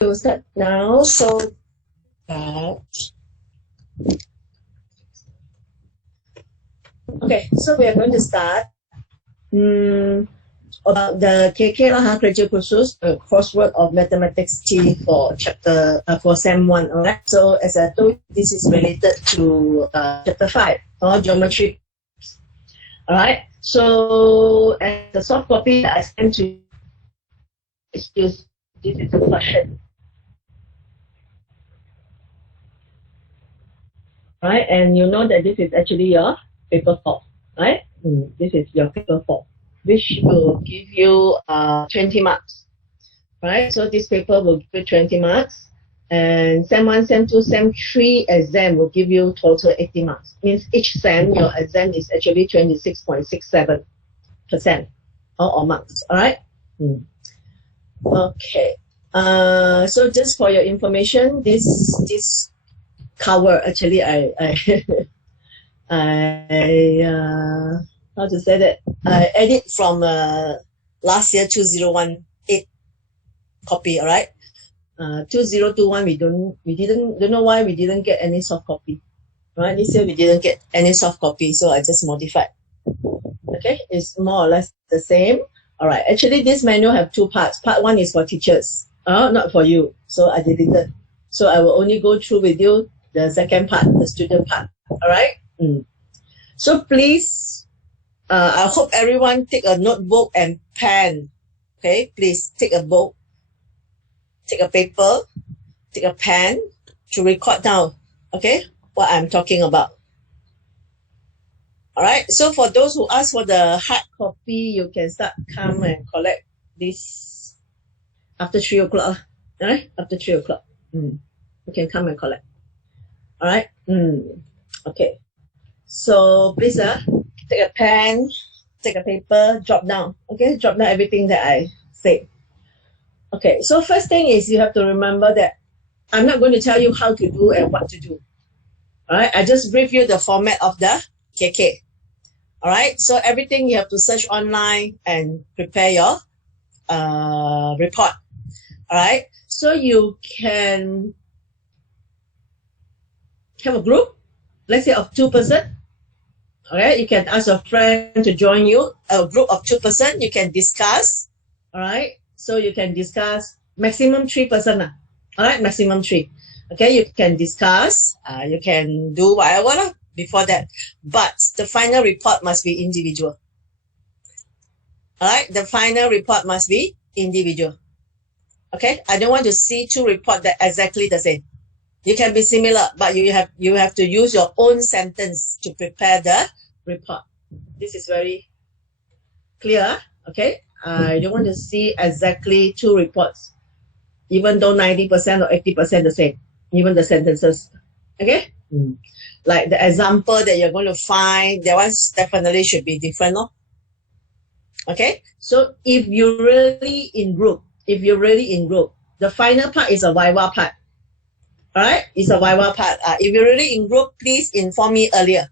we'll start now. So that okay, so we are going to start about the KK Graduate coursework of Mathematics T for chapter for Sem 1. Alright, so as I told you, this is related to chapter 5 or geometry. Alright, so as the soft copy that I sent to you, this is a question. Right, and you know that this is actually your paper 4, right? This is your paper 4, which will give you 20 marks, right? So this paper will give you 20 marks, and Sem 1, Sem 2, Sem 3 exam will give you total 80 marks. Means each Sem, your exam is actually 26.67% or marks, all right? Okay, so just for your information, this cover actually I how to say that, I edit from last year 2018 copy, all right? 2021 we don't know why we didn't get any soft copy, right? This year we didn't get any soft copy, so I just modified. Okay, it's more or less the same. All right, actually this manual have two parts. Part 1 is for teachers, not for you, so I deleted. So I will only go through with you the second part, the student part. All right. So please, I hope everyone take a notebook and pen. Okay, please take a book, take a paper, take a pen to record down. Okay, what I'm talking about. All right. So for those who ask for the hard copy, you can come and collect this after 3 o'clock. All right, after 3 o'clock. You can come and collect. All right. Okay. So please, take a pen, take a paper, jot down. Okay, jot down everything that I say. Okay. So first thing is you have to remember that I'm not going to tell you how to do and what to do. All right. I just brief you the format of the KK. All right. So everything you have to search online and prepare your report. All right. So you can have a group, let's say of 2 persons. All right, you can ask a friend to join you. A group of 2 persons, you can discuss. All right, so you can discuss maximum 3 persons. All right, maximum 3. Okay, you can discuss. You can do whatever before that. But the final report must be individual. All right, the final report must be individual. Okay, I don't want to see 2 reports that exactly the same. You can be similar, but you have to use your own sentence to prepare the report. This is very clear, okay? I don't want to see exactly 2 reports, even though 90% or 80% the same, even the sentences, okay? Like the example that you're going to find, that one definitely should be different, no? Okay? So if you're really in group, the final part is a Viva part. All right, it's a Viva part. If you're really in group, please inform me earlier.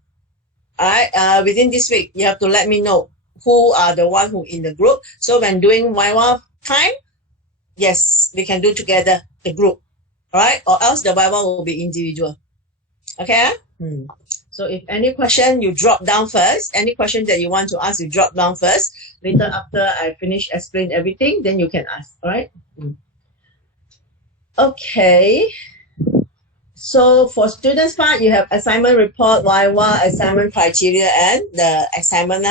All right, within this week, you have to let me know who are the one who in the group. So when doing Viva time, yes, we can do together the group. All right, or else the Viva will be individual. Okay. So if any question, you drop down first. Any question that you want to ask, you drop down first. Later, after I finish explain everything, then you can ask. All right. Okay. So for students part, you have assignment report, Viva, assignment criteria, and the assignment.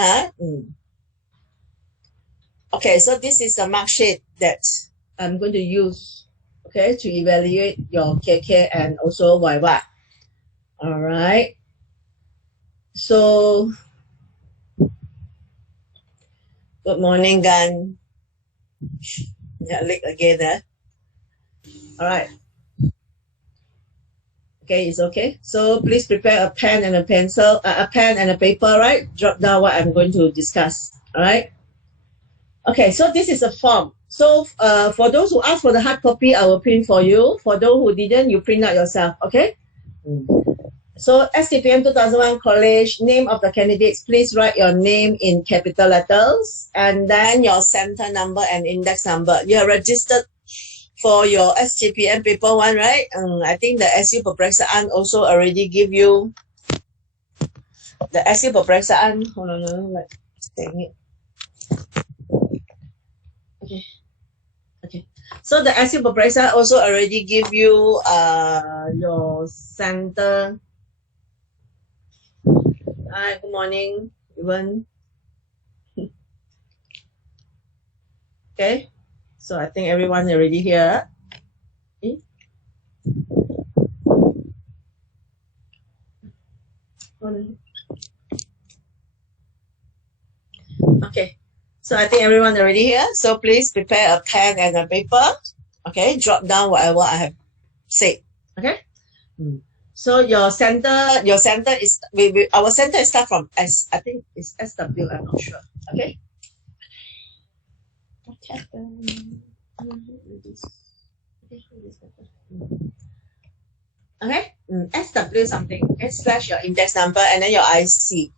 Okay, so this is the mark sheet that I'm going to use, okay, to evaluate your KK and also Viva. All right. So, good morning, Gan. Yeah, late again. All right. Okay, it's okay. So please prepare a pen and a pencil, a pen and a paper, right? Drop down what I'm going to discuss, all right? Okay, so this is a form. So for those who ask for the hard copy, I will print for you. For those who didn't, you print out yourself, okay? So STPM 2001 College, name of the candidates, please write your name in capital letters and then your center number and index number. You are registered for your STPM paper 1, right? I think the SU peperiksaan also already give you the SU peperiksaan. Hold on, like saying it. Okay. So the SU peperiksaan also already give you your center. Hi, good morning, Evan. Okay. So I think everyone already here. Okay. So I think everyone already here. So please prepare a pen and a paper. Okay. Drop down whatever I have said. Okay. So your center is our center is start from S. I think it's SW. I'm not sure. Okay. What happened? Okay. SW something. Okay. Slash your index number and then your IC.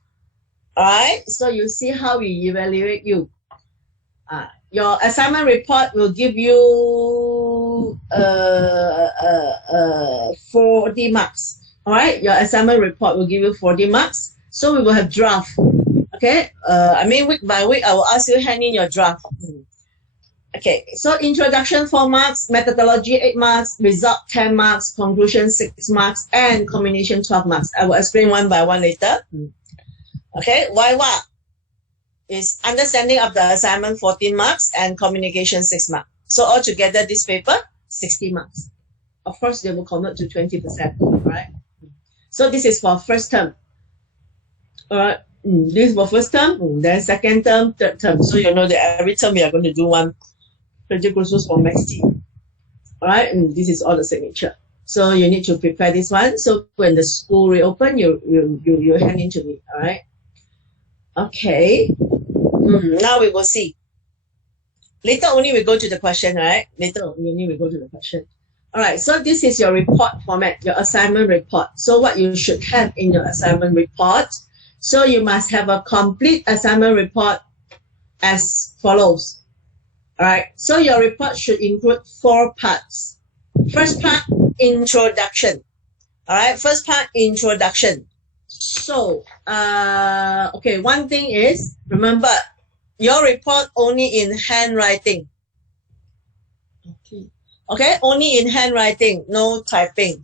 All right. So you see how we evaluate you. Your assignment report will give you 40 marks. All right, your assignment report will give you 40 marks. So we will have draft. Okay, I mean week by week I will ask you hand in your draft. Okay, so introduction 4 marks, methodology 8 marks, result 10 marks, conclusion 6 marks, and combination 12 marks. I will explain one by one later. Okay, why what? Is understanding of the assignment 14 marks and communication 6 marks. So altogether this paper 60 marks. Of course they will convert to 20%, right? So this is for first term. Alright, this is for first term, then second term, third term. So you know that every term we are going to do one project courses for Max T. Alright, and this is all the signature. So you need to prepare this one. So when the school reopen, you hand in to me. Alright. Okay. Now we will see. Later only we go to the question, right? Later only we go to the question. All right, so this is your report format, your assignment report. So what you should have in your assignment report. So you must have a complete assignment report as follows. All right, so your report should include 4 parts. First part, introduction. All right, first part, introduction. So, okay, one thing is, remember, your report only in handwriting. Okay, only in handwriting, no typing.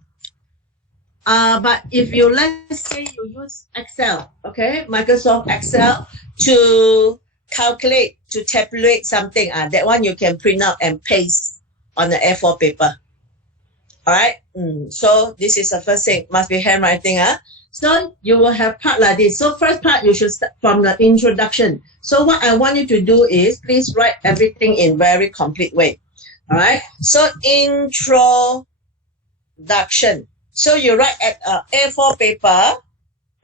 But if you, let's say you use Excel, okay, Microsoft Excel to calculate, to tabulate something, that one you can print out and paste on the A4 paper. All right, so this is the first thing, must be handwriting. So you will have part like this. So first part, you should start from the introduction. So what I want you to do is, please write everything in very complete way. All right. So introduction. So you write at A4 paper,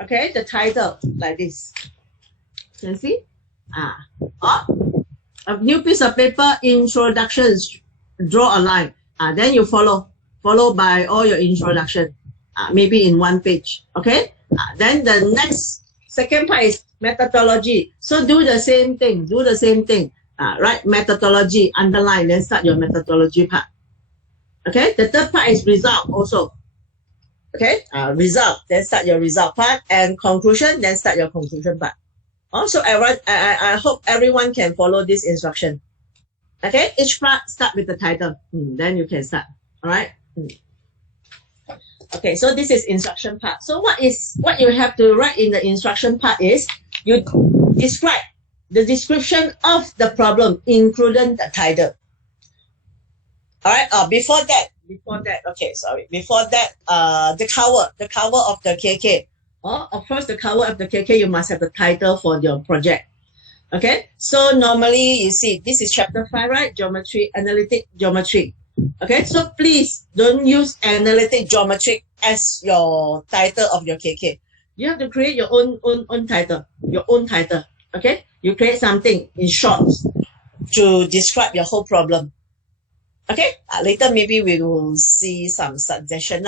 okay, the title like this. Can you see? A new piece of paper, introductions, draw a line. Then you follow by all your introduction. Maybe in 1 page, okay? Then the next, second part is methodology. So do the same thing, write methodology, underline, then start your methodology part. Okay, the third part is result also. Okay, result, then start your result part, and conclusion, then start your conclusion part. Also, I hope everyone can follow this instruction. Okay, each part start with the title, then you can start, all right? Okay, so this is instruction part. So what you have to write in the instruction part is you describe the description of the problem, including the title. All right. Before that, the cover of the KK. Of course, the cover of the KK, you must have the title for your project. Okay. So normally you see this is chapter 5, right? Geometry, analytic geometry. Okay, so please don't use analytic geometry as your title of your KK. You have to create your own title, okay? You create something in short to describe your whole problem. Okay, later maybe we will see some suggestion.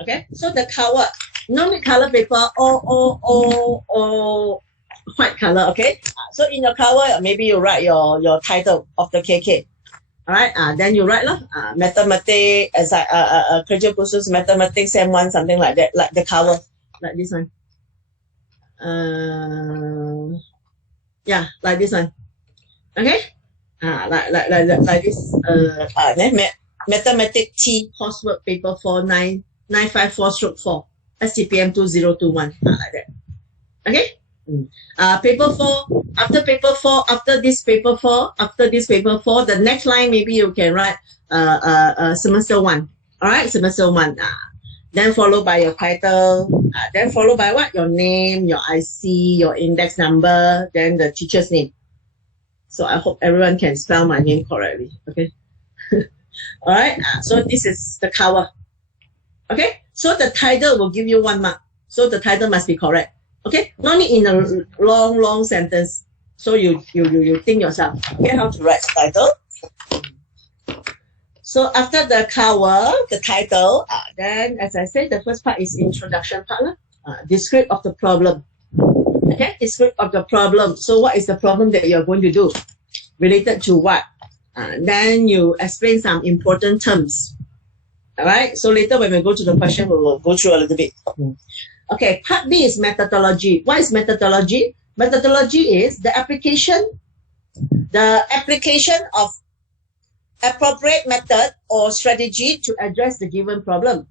Okay, so the cover, no need color paper or white color, okay? So in your cover, maybe you write your title of the KK. All right, then you write lah. Mathematics, as kerja khusus mathematics sem 1, something like that, like the cover, like this one. Yeah, like this one. Okay. Like this. Then Mathematic T coursework paper 4 954/4 STPM 2021. Like that. Okay. Paper 4, after paper 4, after this paper 4, the next line maybe you can write semester 1. All right, semester 1. Then followed by your title, then followed by what? Your name, your IC, your index number, then the teacher's name. So I hope everyone can spell my name correctly. Okay. All right. So this is the cover. Okay. So the title will give you 1 mark. So the title must be correct. Okay. Not in a long sentence. So you think yourself. Okay, how to write the title. So after the cover, the title, then as I said, the first part is introduction part. Describe of the problem. Okay, describe of the problem. So what is the problem that you're going to do? Related to what? Then you explain some important terms. All right, so later when we go to the question, we will go through a little bit. Okay, part B is methodology. What is methodology? Methodology is the application of appropriate method or strategy to address the given problem.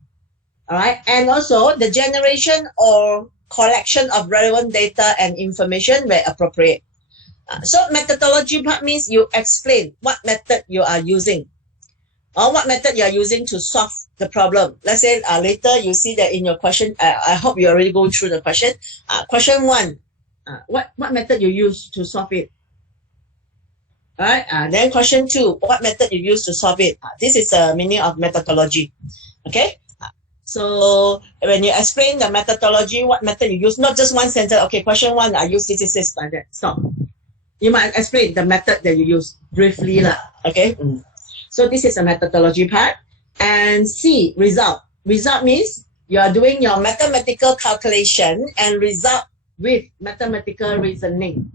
All right, and also the generation or collection of relevant data and information where appropriate. So methodology part means you explain what method you are using or what method you are using to solve the problem. Let's say later you see that in your question, I hope you already go through the question. Question 1, what method you use to solve it? All right, then question 2, what method you use to solve it? This is the meaning of methodology. Okay, so when you explain the methodology, what method you use, not just one sentence. Okay, question 1, I use this like that. Stop. You might explain the method that you use briefly lah. Okay, so this is a methodology part. And C, result. Result means you are doing your mathematical calculation and result with mathematical reasoning.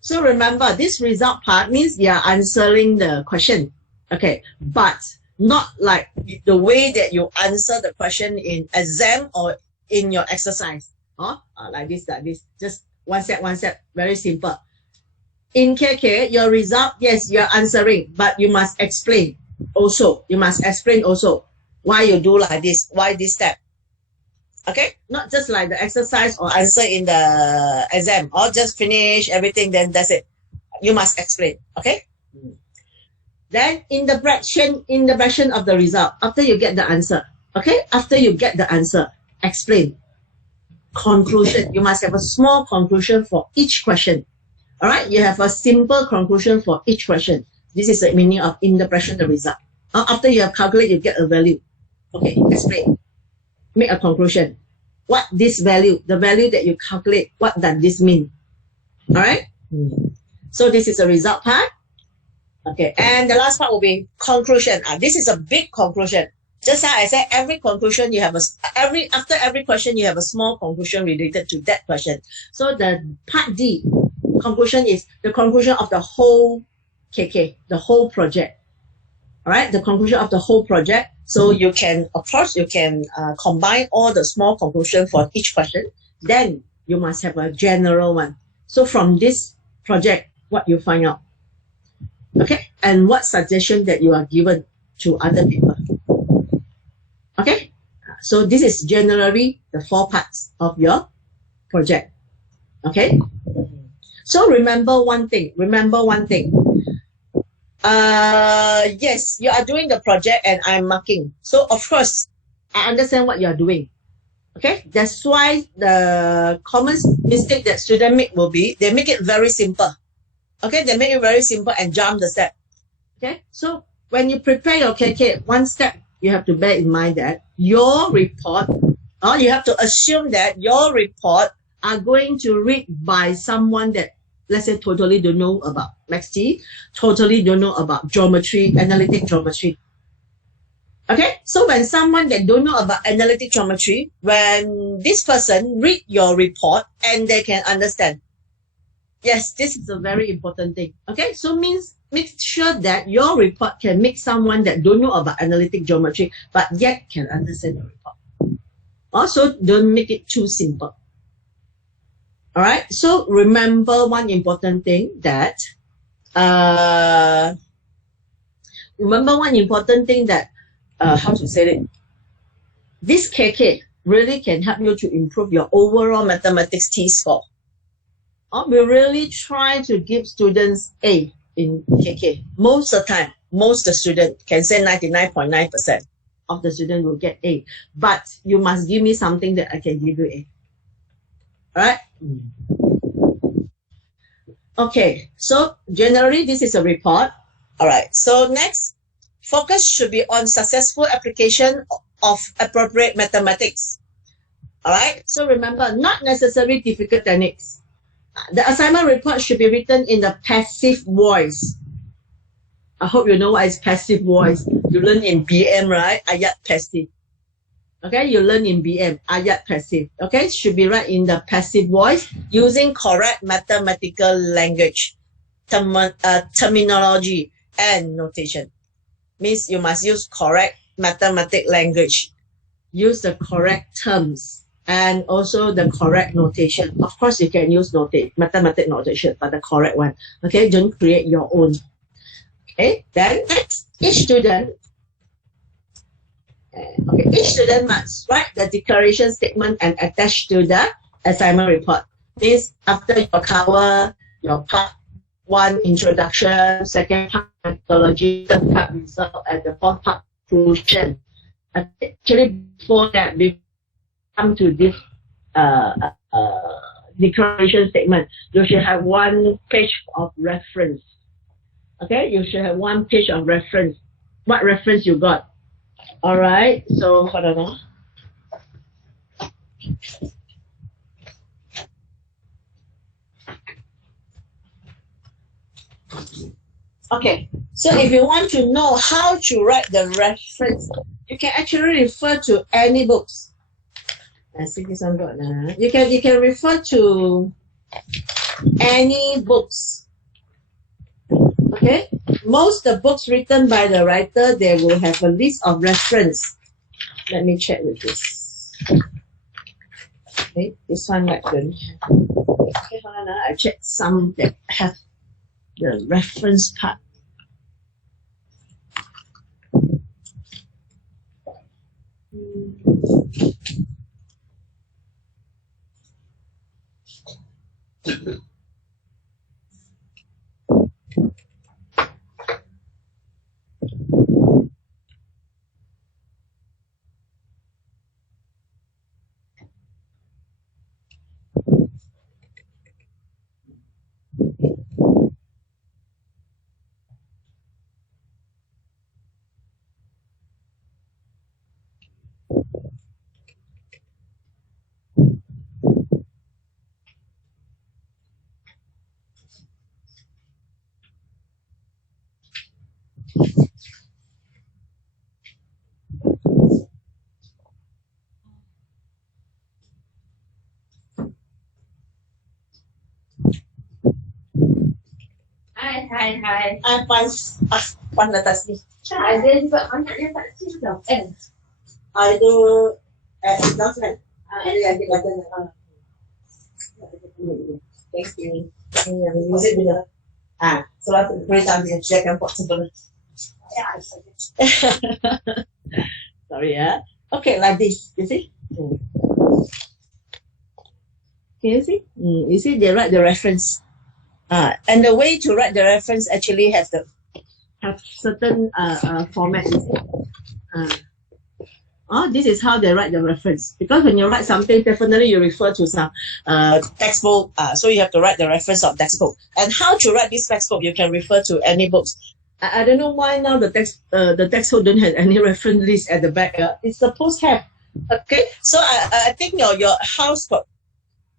So remember, this result part means you are answering the question. Okay, but not like the way that you answer the question in exam or in your exercise. Like this. Just one step, very simple. In KK, your result, yes, you're answering, but you must explain also. You must explain also why you do like this, why this step. Okay, not just like the exercise or answer in the exam or just finish everything, then that's it. You must explain. Okay. Then in the bracket of the result, after you get the answer. Okay, after you get the answer, explain. Conclusion. You must have a small conclusion for each question. All right, you have a simple conclusion for each question. This is the meaning of in the bracket of the result. After you have calculated, you get a value. Okay, explain. Make a conclusion. What this value, the value that you calculate, what does this mean? All right. So this is a result part. Okay, and the last part will be conclusion. This is a big conclusion. Just how I said, every conclusion you have after every question you have a small conclusion related to that question. So the part D conclusion is the conclusion of the whole KK, the whole project. All right, the conclusion of the whole project. So you can, of course, combine all the small conclusion for each question. Then you must have a general one. So from this project, what you find out. Okay, and what suggestion that you are given to other people. Okay, so this is generally the 4 parts of your project. Okay, so remember one thing. Yes, you are doing the project and I'm marking. So of course, I understand what you are doing. Okay, that's why the common mistake that students make will be, they make it very simple. Okay, they make it very simple and jump the step. Okay, so when you prepare your KK, one step you have to bear in mind that your report, or you have to assume that your report are going to read by someone that, let's say, totally don't know about Maths T, totally don't know about geometry, analytic geometry. Okay, so when someone that don't know about analytic geometry, when this person read your report and they can understand. Yes, this is a very important thing. Okay, so means make sure that your report can make someone that don't know about analytic geometry, but yet can understand the report. Also, don't make it too simple. All right. So remember one important thing that, how to say it? This KK really can help you to improve your overall mathematics T score. We really try to give students A in KK. Most of the time, most of the students can say 99.9% of the students will get A. But you must give me something that I can give you A. All right? Okay, so generally this is a report. All right, so next, focus should be on successful application of appropriate mathematics. All right, so remember, not necessarily difficult techniques. The assignment report should be written in the passive voice. I hope you know what is passive voice. You learn in BM, right? Ayat passive. Okay, you learn in BM, ayat passive. Okay, should be right in the passive voice using correct mathematical language, terminology, and notation. Means you must use correct mathematical language, use the correct terms, and also the correct notation. Of course, you can use mathematical notation, but the correct one. Okay, don't create your own. Okay, then next, each student must write the declaration statement and attach to the assignment report. This after you cover your part 1 introduction, second part methodology, third part result, and the fourth part conclusion. Actually, before that, we come to this declaration statement, you should have 1 page of reference. Okay, you should have 1 page of reference. What reference you got? All right, so hold on. Okay, so if you want to know how to write the reference, you can actually refer to any books. I think this one got you can refer to any books. Okay, most of the books written by the writer, they will have a list of reference. Let me check with this. Okay, this one might don't have. Okay, hold on. I check some that have the reference part. Hai. Pan atas ni. Ada juga banyak yang tak siap kan? Itu announcement. Ada yang kita nak. Thank you. Music bila. Selalu berita dia silakan buat sebelum. Sorry ya. Okay, like this. You see? Can you see? You see, they write the reference. And the way to write the reference actually have certain format. This is how they write the reference. Because when you write something, definitely you refer to some textbook. So you have to write the reference of textbook. And how to write this textbook, you can refer to any books. I don't know why now the textbook don't have any reference list at the back. It's supposed to have. Okay, so I think your house got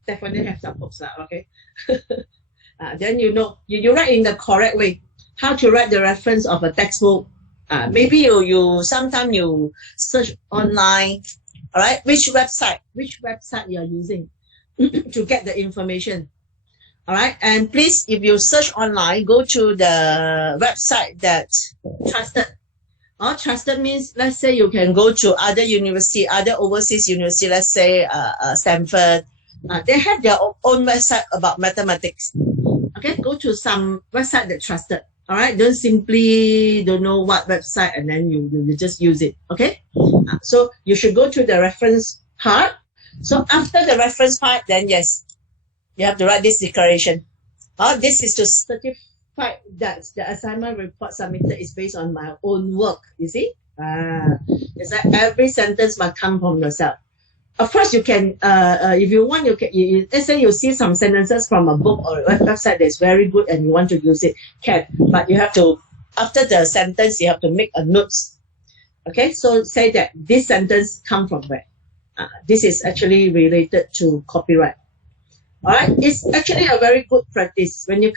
definitely have some books. Okay. Then you know you write in the correct way. How to write the reference of a textbook. Maybe you sometimes you search online. All right, which website you are using to get the information. All right. And please, if you search online, go to the website that trusted. Trusted means, let's say you can go to other university, other overseas university, let's say Stanford. They have their own website about mathematics. Okay, go to some website that trusted. All right, don't simply don't know what website and then you just use it. Okay, so you should go to the reference part. So after the reference part, then yes, you have to write this declaration. This is to certify that the assignment report submitted is based on my own work. You see, it's like every sentence must come from yourself. Of course, you can, if you want, you can. Let's say you see some sentences from a book or a website that's very good and you want to use it, can. But you have to, after the sentence, you have to make a notes. Okay, so say that this sentence come from where? This is actually related to copyright. All right, it's actually a very good practice when you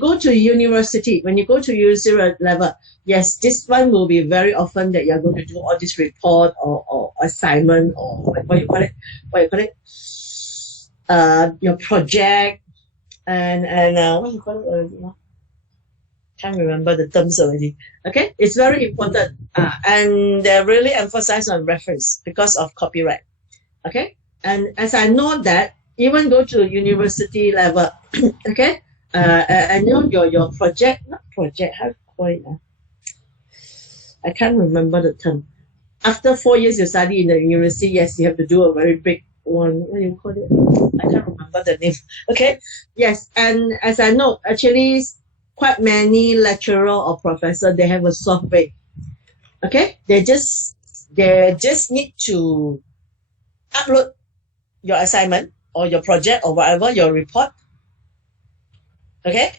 go to university, when you go to university level. Yes, this one will be very often that you're going to do all this report or assignment or what you call it, your project and what you call it already? Can't remember the terms already. Okay, it's very important, and they really emphasize on reference because of copyright. Okay, and as I know that. Even go to university level, okay? And you know your project, not project, how to call it? I can't remember the term. After 4 years you study in the university, yes, you have to do a very big one. What do you call it? I can't remember the name. Okay? Yes, and as I know, actually quite many lecturer or professor, they have a software. Okay? They just need to upload your assignment or your project or whatever, your report, okay?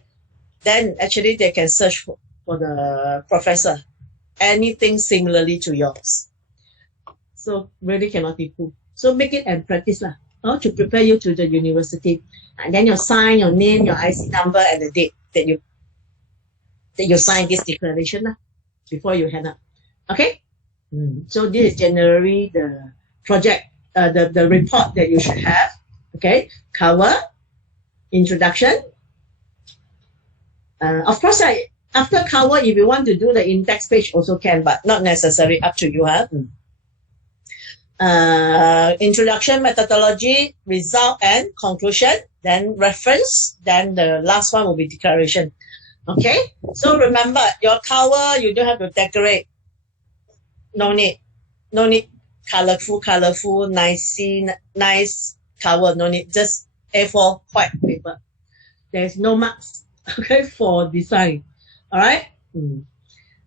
Then actually they can search for the professor, anything similarly to yours. So really cannot be proved. So make it and practice lah, to prepare you to the university. And then your sign, your name, your IC number, and the date that you sign this declaration lah, before you hand up. Okay? So this is generally the project, the report that you should have. Okay, cover, introduction. Of course, after cover, if you want to do the index page also can, but not necessary, up to you. Introduction, methodology, result, and conclusion. Then reference. Then the last one will be declaration. Okay, so remember, your cover, you don't have to decorate. No need. Colorful, nice cover, no need, just A4 white paper. There's no marks, okay, for design. All right.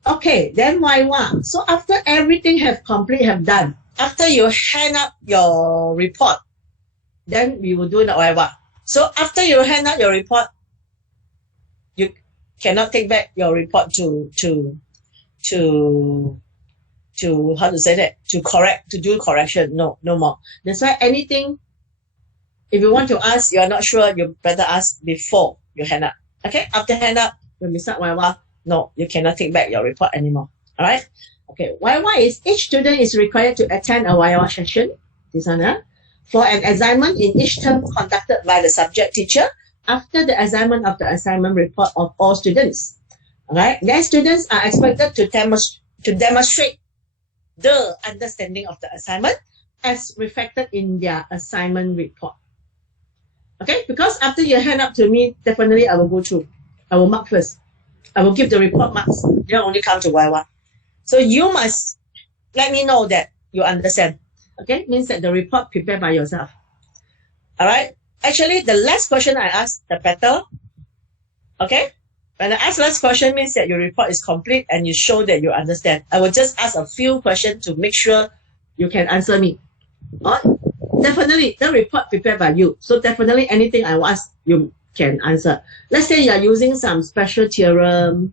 Okay, then YY. So after everything have done, after you hand up your report, then we will do the YY. So after you hand up your report, you cannot take back your report to how to say that, to do correction. No more. That's why anything, if you want to ask, you're not sure, you better ask before you hand up. Okay, after hand up, when we start YY, no, you cannot take back your report anymore. All right. Okay, YY is each student is required to attend a YY session. This one, for an assignment in each term conducted by the subject teacher after the assignment of the assignment report of all students. All right. Then students are expected to demonstrate the understanding of the assignment as reflected in their assignment report. Okay, because after you hand up to me, definitely I will go through. I will mark first. I will give the report marks. You only come to YY. So you must let me know that you understand. Okay, means that the report prepared by yourself. All right. Actually, the last question I ask, the better. Okay. When I ask last question means that your report is complete and you show that you understand. I will just ask a few questions to make sure you can answer me. Definitely, the report prepared by you. So definitely anything I ask, you can answer. Let's say you're using some special theorem,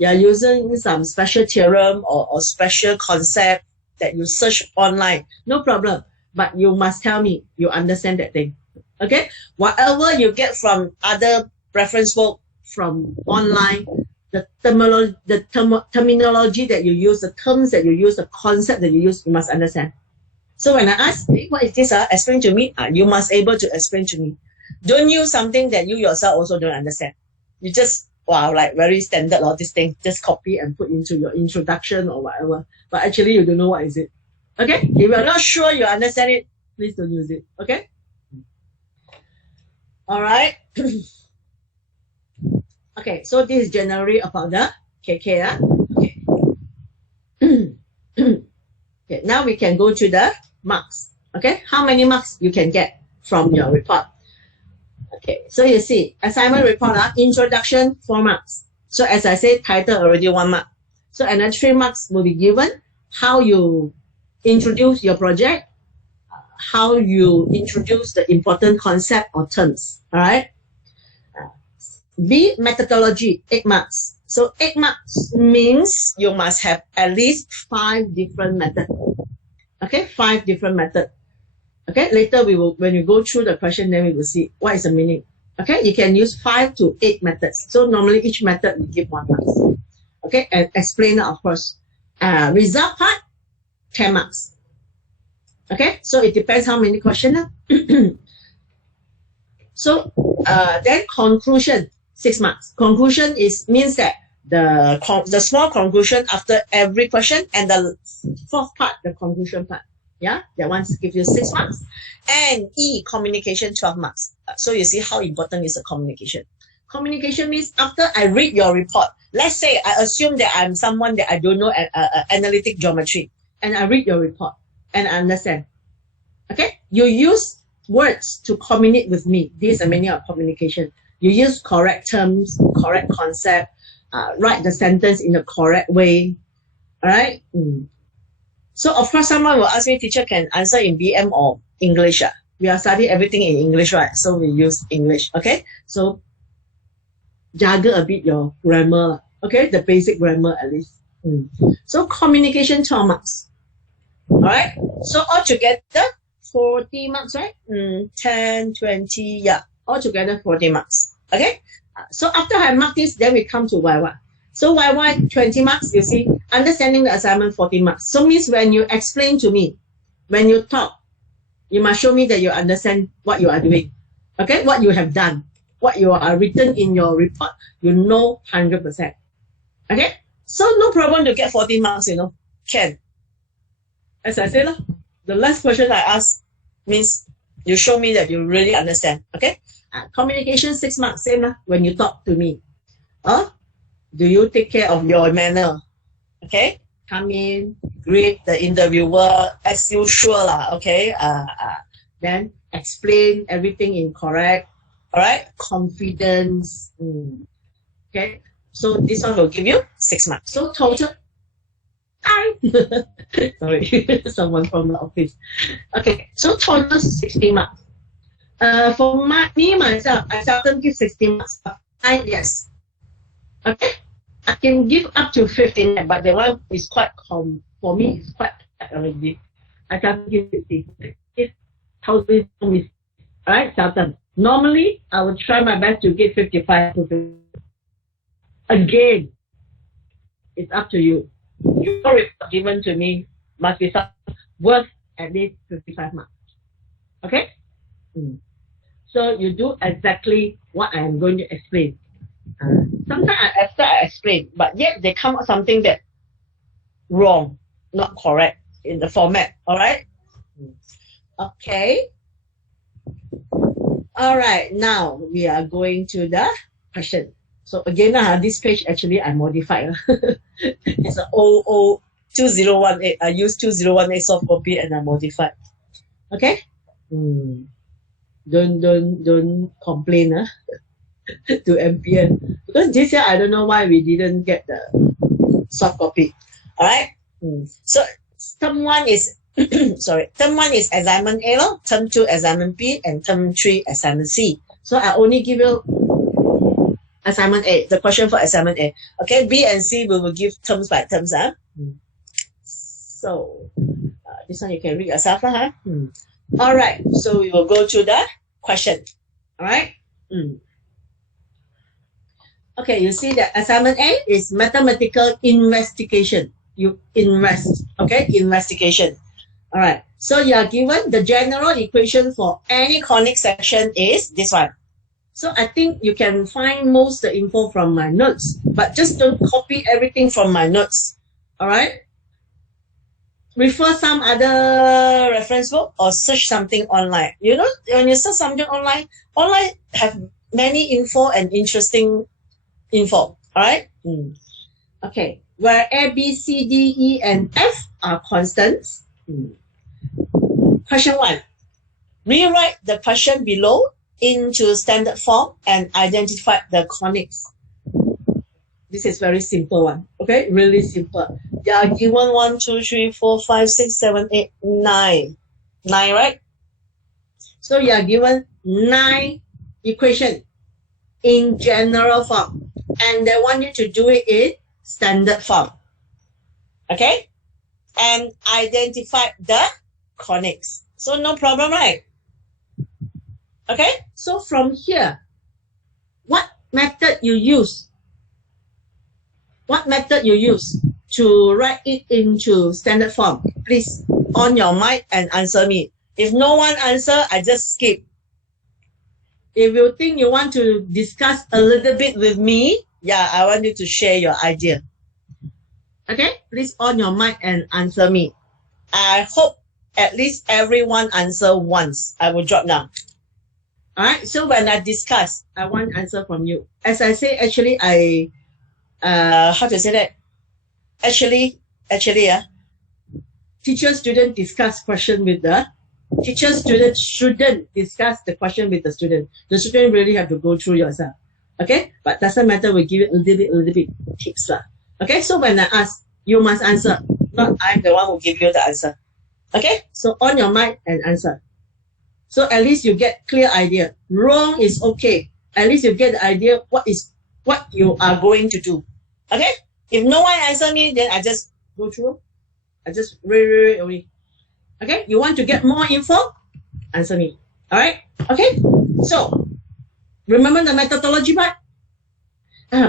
or special concept that you search online. No problem. But you must tell me you understand that thing. Okay? Whatever you get from other reference book, from online, the terminology that you use, the terms that you use, the concept that you use, you must understand. So when I ask, hey, what is this? Explain to me. You must able to explain to me. Don't use something that you yourself also don't understand. You just, wow, like very standard all this thing. Just copy and put into your introduction or whatever. But actually you don't know what is it. Okay? If you're not sure you understand it, please don't use it. Okay? All right. Okay, so this is generally about the KK. Okay. Okay, now we can go to the marks. Okay, how many marks you can get from your report? Okay, so you see, assignment report, introduction, 4 marks. So as I said, title already 1 mark. So another 3 marks will be given. How you introduce your project, how you introduce the important concept or terms. All right. B, methodology, 8 marks. So 8 marks means you must have at least 5 different methods. Okay, 5 different methods. Okay, later we will, when you go through the question, then we will see what is the meaning. Okay, you can use 5 to 8 methods. So normally each method we give 1 mark. Okay, and explain, of course. Result part, 10 marks. Okay, so it depends how many questions. So then conclusion, 6 marks. Conclusion means that the small conclusion after every question, and the 4th part, the conclusion part. Yeah, that one gives you 6 marks. And E, communication, 12 marks. So you see how important is the communication. Communication means after I read your report, let's say I assume that I'm someone that I don't know analytic geometry, and I read your report and I understand. Okay, you use words to communicate with me. This is the meaning of communication. You use correct terms, correct concept, write the sentence in the correct way. All right. So of course, someone will ask me, teacher, can answer in BM or English? We are studying everything in English, right? So we use English. Okay. So juggle a bit your grammar. Okay, the basic grammar at least. So communication, 12 marks. All right. So altogether 40 marks, right? 10, 20, yeah. Altogether 40 marks. Okay. So after I mark this, then we come to YY. So YY 20 marks, you see, understanding the assignment 40 marks. So means when you explain to me, when you talk, you must show me that you understand what you are doing. Okay, what you have done, what you are written in your report, you know 100%. Okay, so no problem to get 40 marks, you know, can. As I said, the last question I ask means you show me that you really understand. Okay, communication 6 marks, same when you talk to me. Do you take care of your manner? Okay, come in, greet the interviewer as usual. Okay, then explain everything in correct. All right, confidence. Okay, so this one will give you 6 marks. So total. Sorry, someone from the office. Okay, so total 60 marks. For myself, I seldom give 60 marks. Yes. Okay, I can give up to 15, but the one is quite for me, it's quite already. I can give 50. It's totally miss. Alright, seldom. Normally, I would try my best to give 55 to 50. Again, it's up to you. Your report given to me must be worth at least 55 marks. Okay? So you do exactly what I am going to explain. Sometimes I explain, but yet they come up something that wrong, not correct in the format. All right. Okay. All right. Now we are going to the question. So again, this page actually I modified. It's an 2018. I used 2018 soft copy and I modified. Okay. Don't complain. To MPN, because this year I don't know why we didn't get the soft copy. All right. So term 1 is term 1 is assignment A, term 2 assignment B, and term 3 assignment C. So I only give you assignment A, the question for assignment A. Okay, B and C we will give terms by terms. So this one you can read yourself. All right. So we will go to the question. All right. Okay, you see that assignment A is mathematical investigation. You invest, okay, investigation. All right. So you are given the general equation for any conic section is this one. So I think you can find most of the info from my notes, but just don't copy everything from my notes. All right? Refer some other reference book or search something online. You know, when you search something online have many info and interesting info. All right? Okay. Where A, B, C, D, E, and F are constants. Question 1. Rewrite the question below into standard form and identify the conics. This is very simple one. Okay, really simple. You are given 1, 2, 3, 4, 5, 6, 7, 8, 9. 9, right? So you are given 9 equations in general form. And they want you to do it in standard form. Okay? And identify the conics. So no problem, right? Okay, so from here, what method you use? What method you use to write it into standard form? Please on your mic and answer me. If no one answer, I just skip. If you think you want to discuss a little bit with me, yeah, I want you to share your idea. Okay, please on your mic and answer me. I hope at least everyone answer once. I will drop now. All right, so when I discuss, I want answer from you. As I say, actually, how to say that? Actually, teacher-student discuss question with the teacher-student shouldn't discuss the question with the student. The student really have to go through yourself. Okay, but doesn't matter. We give it a little bit tips lah. Okay, so when I ask, you must answer. Not I'm the one who give you the answer. Okay, so on your mic and answer. So at least you get clear idea. Wrong is okay. At least you get the idea what you are going to do. Okay? If no one answer me, then I just go through. I just read away. Okay? You want to get more info? Answer me. Alright? Okay? So, remember the methodology part?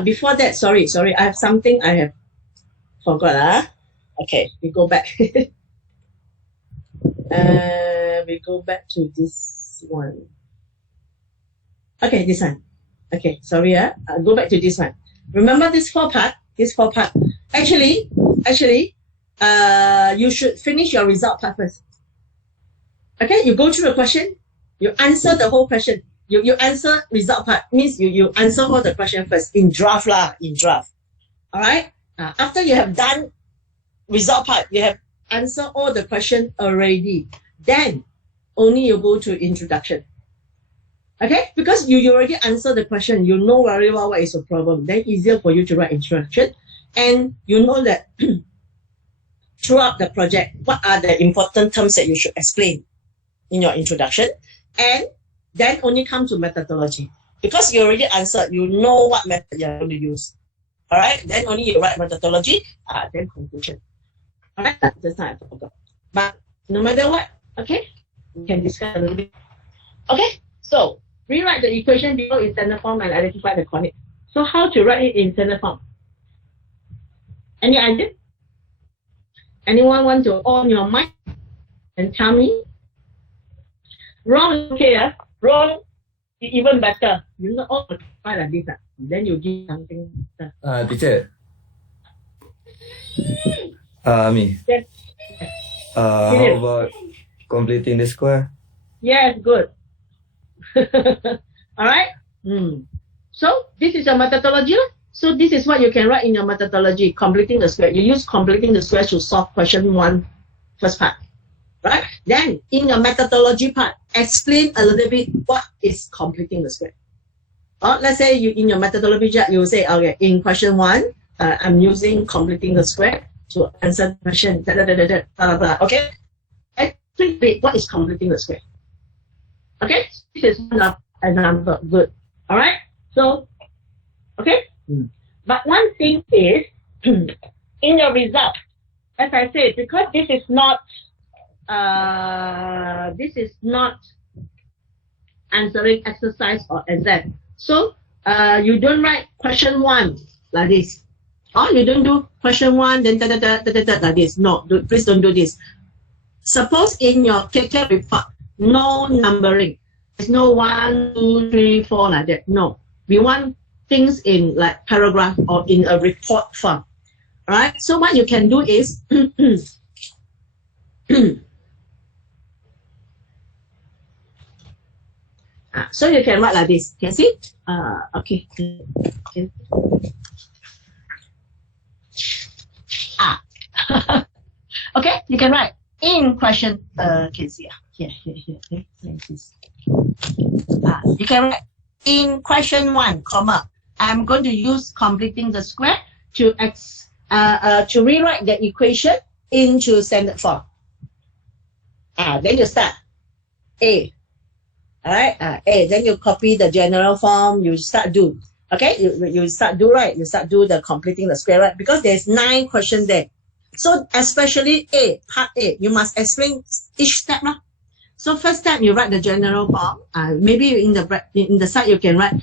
Before that, sorry. I have something I have forgot. Okay, we go back. We go back to this one. Okay, this one. Okay, sorry. I'll go back to this one. Remember this four part? Actually, you should finish your result part first. Okay, you go through the question. You answer the whole question. You answer result part. Means you answer all the question first. In draft. Alright? After you have done result part, you have answered all the question already. Then, only you go to introduction. Okay? Because you already answered the question. You know very well what is the problem. Then easier for you to write introduction. And you know that throughout the project, what are the important terms that you should explain in your introduction. And then only come to methodology. Because you already answered, you know what method you're going to use. Alright? Then only you write methodology, then conclusion. Alright? That's not I forgot. But no matter what, okay? We can discuss a little bit. Okay? So, rewrite the equation below in standard form and identify the conic. So how to write it in standard form? Any idea? Anyone want to on your mic and tell me? Wrong is okay, Wrong is even better. You know all like this, then you give something. Teacher. Me. Yes. How about completing the square? Yes, good. Alright? So, this is your methodology. So, this is what you can write in your methodology, completing the square. You use completing the square to solve question 1, first part. Right? Then, in your methodology part, explain a little bit what is completing the square. Or let's say you in your methodology chart, you will say, okay, in question 1, I'm using completing the square to answer the question, blah, blah, blah. Okay? Explain what is completing the square. Okay? This is one example. Good. Alright? So, okay? But one thing is, in your result, as I said, because this is not answering exercise or exam. So, you don't write question 1 like this. Or you don't do question 1, then like this. No, please don't do this. Suppose in your KK report, no numbering. There's no 1, 2, 3, 4 like that. No. We want things in like paragraph or in a report form. All right. So what you can do is so you can write like this. Can you see? Okay. Okay, you can write in question. Can see here. Okay, like this. You can write in question 1, comma. I'm going to use completing the square to rewrite the equation into standard form. Then you start A. All right, A. Then you copy the general form. You start do. Okay, you start do, right. You start do the completing the square, right? Because there's 9 questions there. So especially A, part A, you must explain each step. So first step, you write the general form. Maybe in the side you can write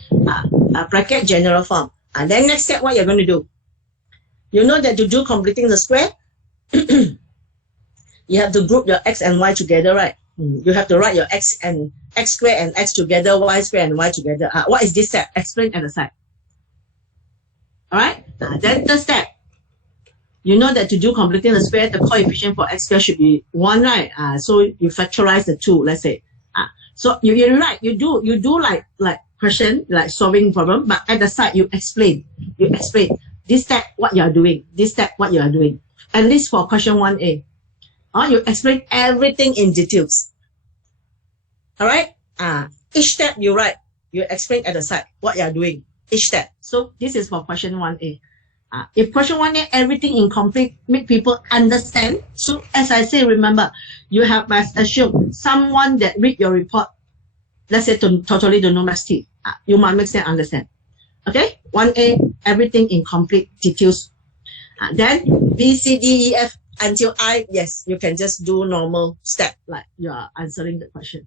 bracket general form. And then next step, what you're going to do. You know that to do completing the square, you have to group your x and y together, right? You have to write your x square and x together, y square and y together. What is this step? Explain at the side. All right. Then the step. You know that to do completing the square, the coefficient for x square should be 1, right? So you factorize the 2, let's say. So you're right. You do like question, like solving problem, but at the side you explain. You explain this step what you are doing. This step what you are doing. At least for question 1A. You explain everything in details. All right. Each step you write, you explain at the side what you are doing. Each step. So this is for question 1A. If question 1A, everything incomplete, make people understand. So as I say, remember, you have must assume someone that read your report, let's say totally don't know Maths T. You must make them understand. Okay? 1A, everything in complete details. Then B, C, D, E, F until I, yes, you can just do normal step like you are answering the question.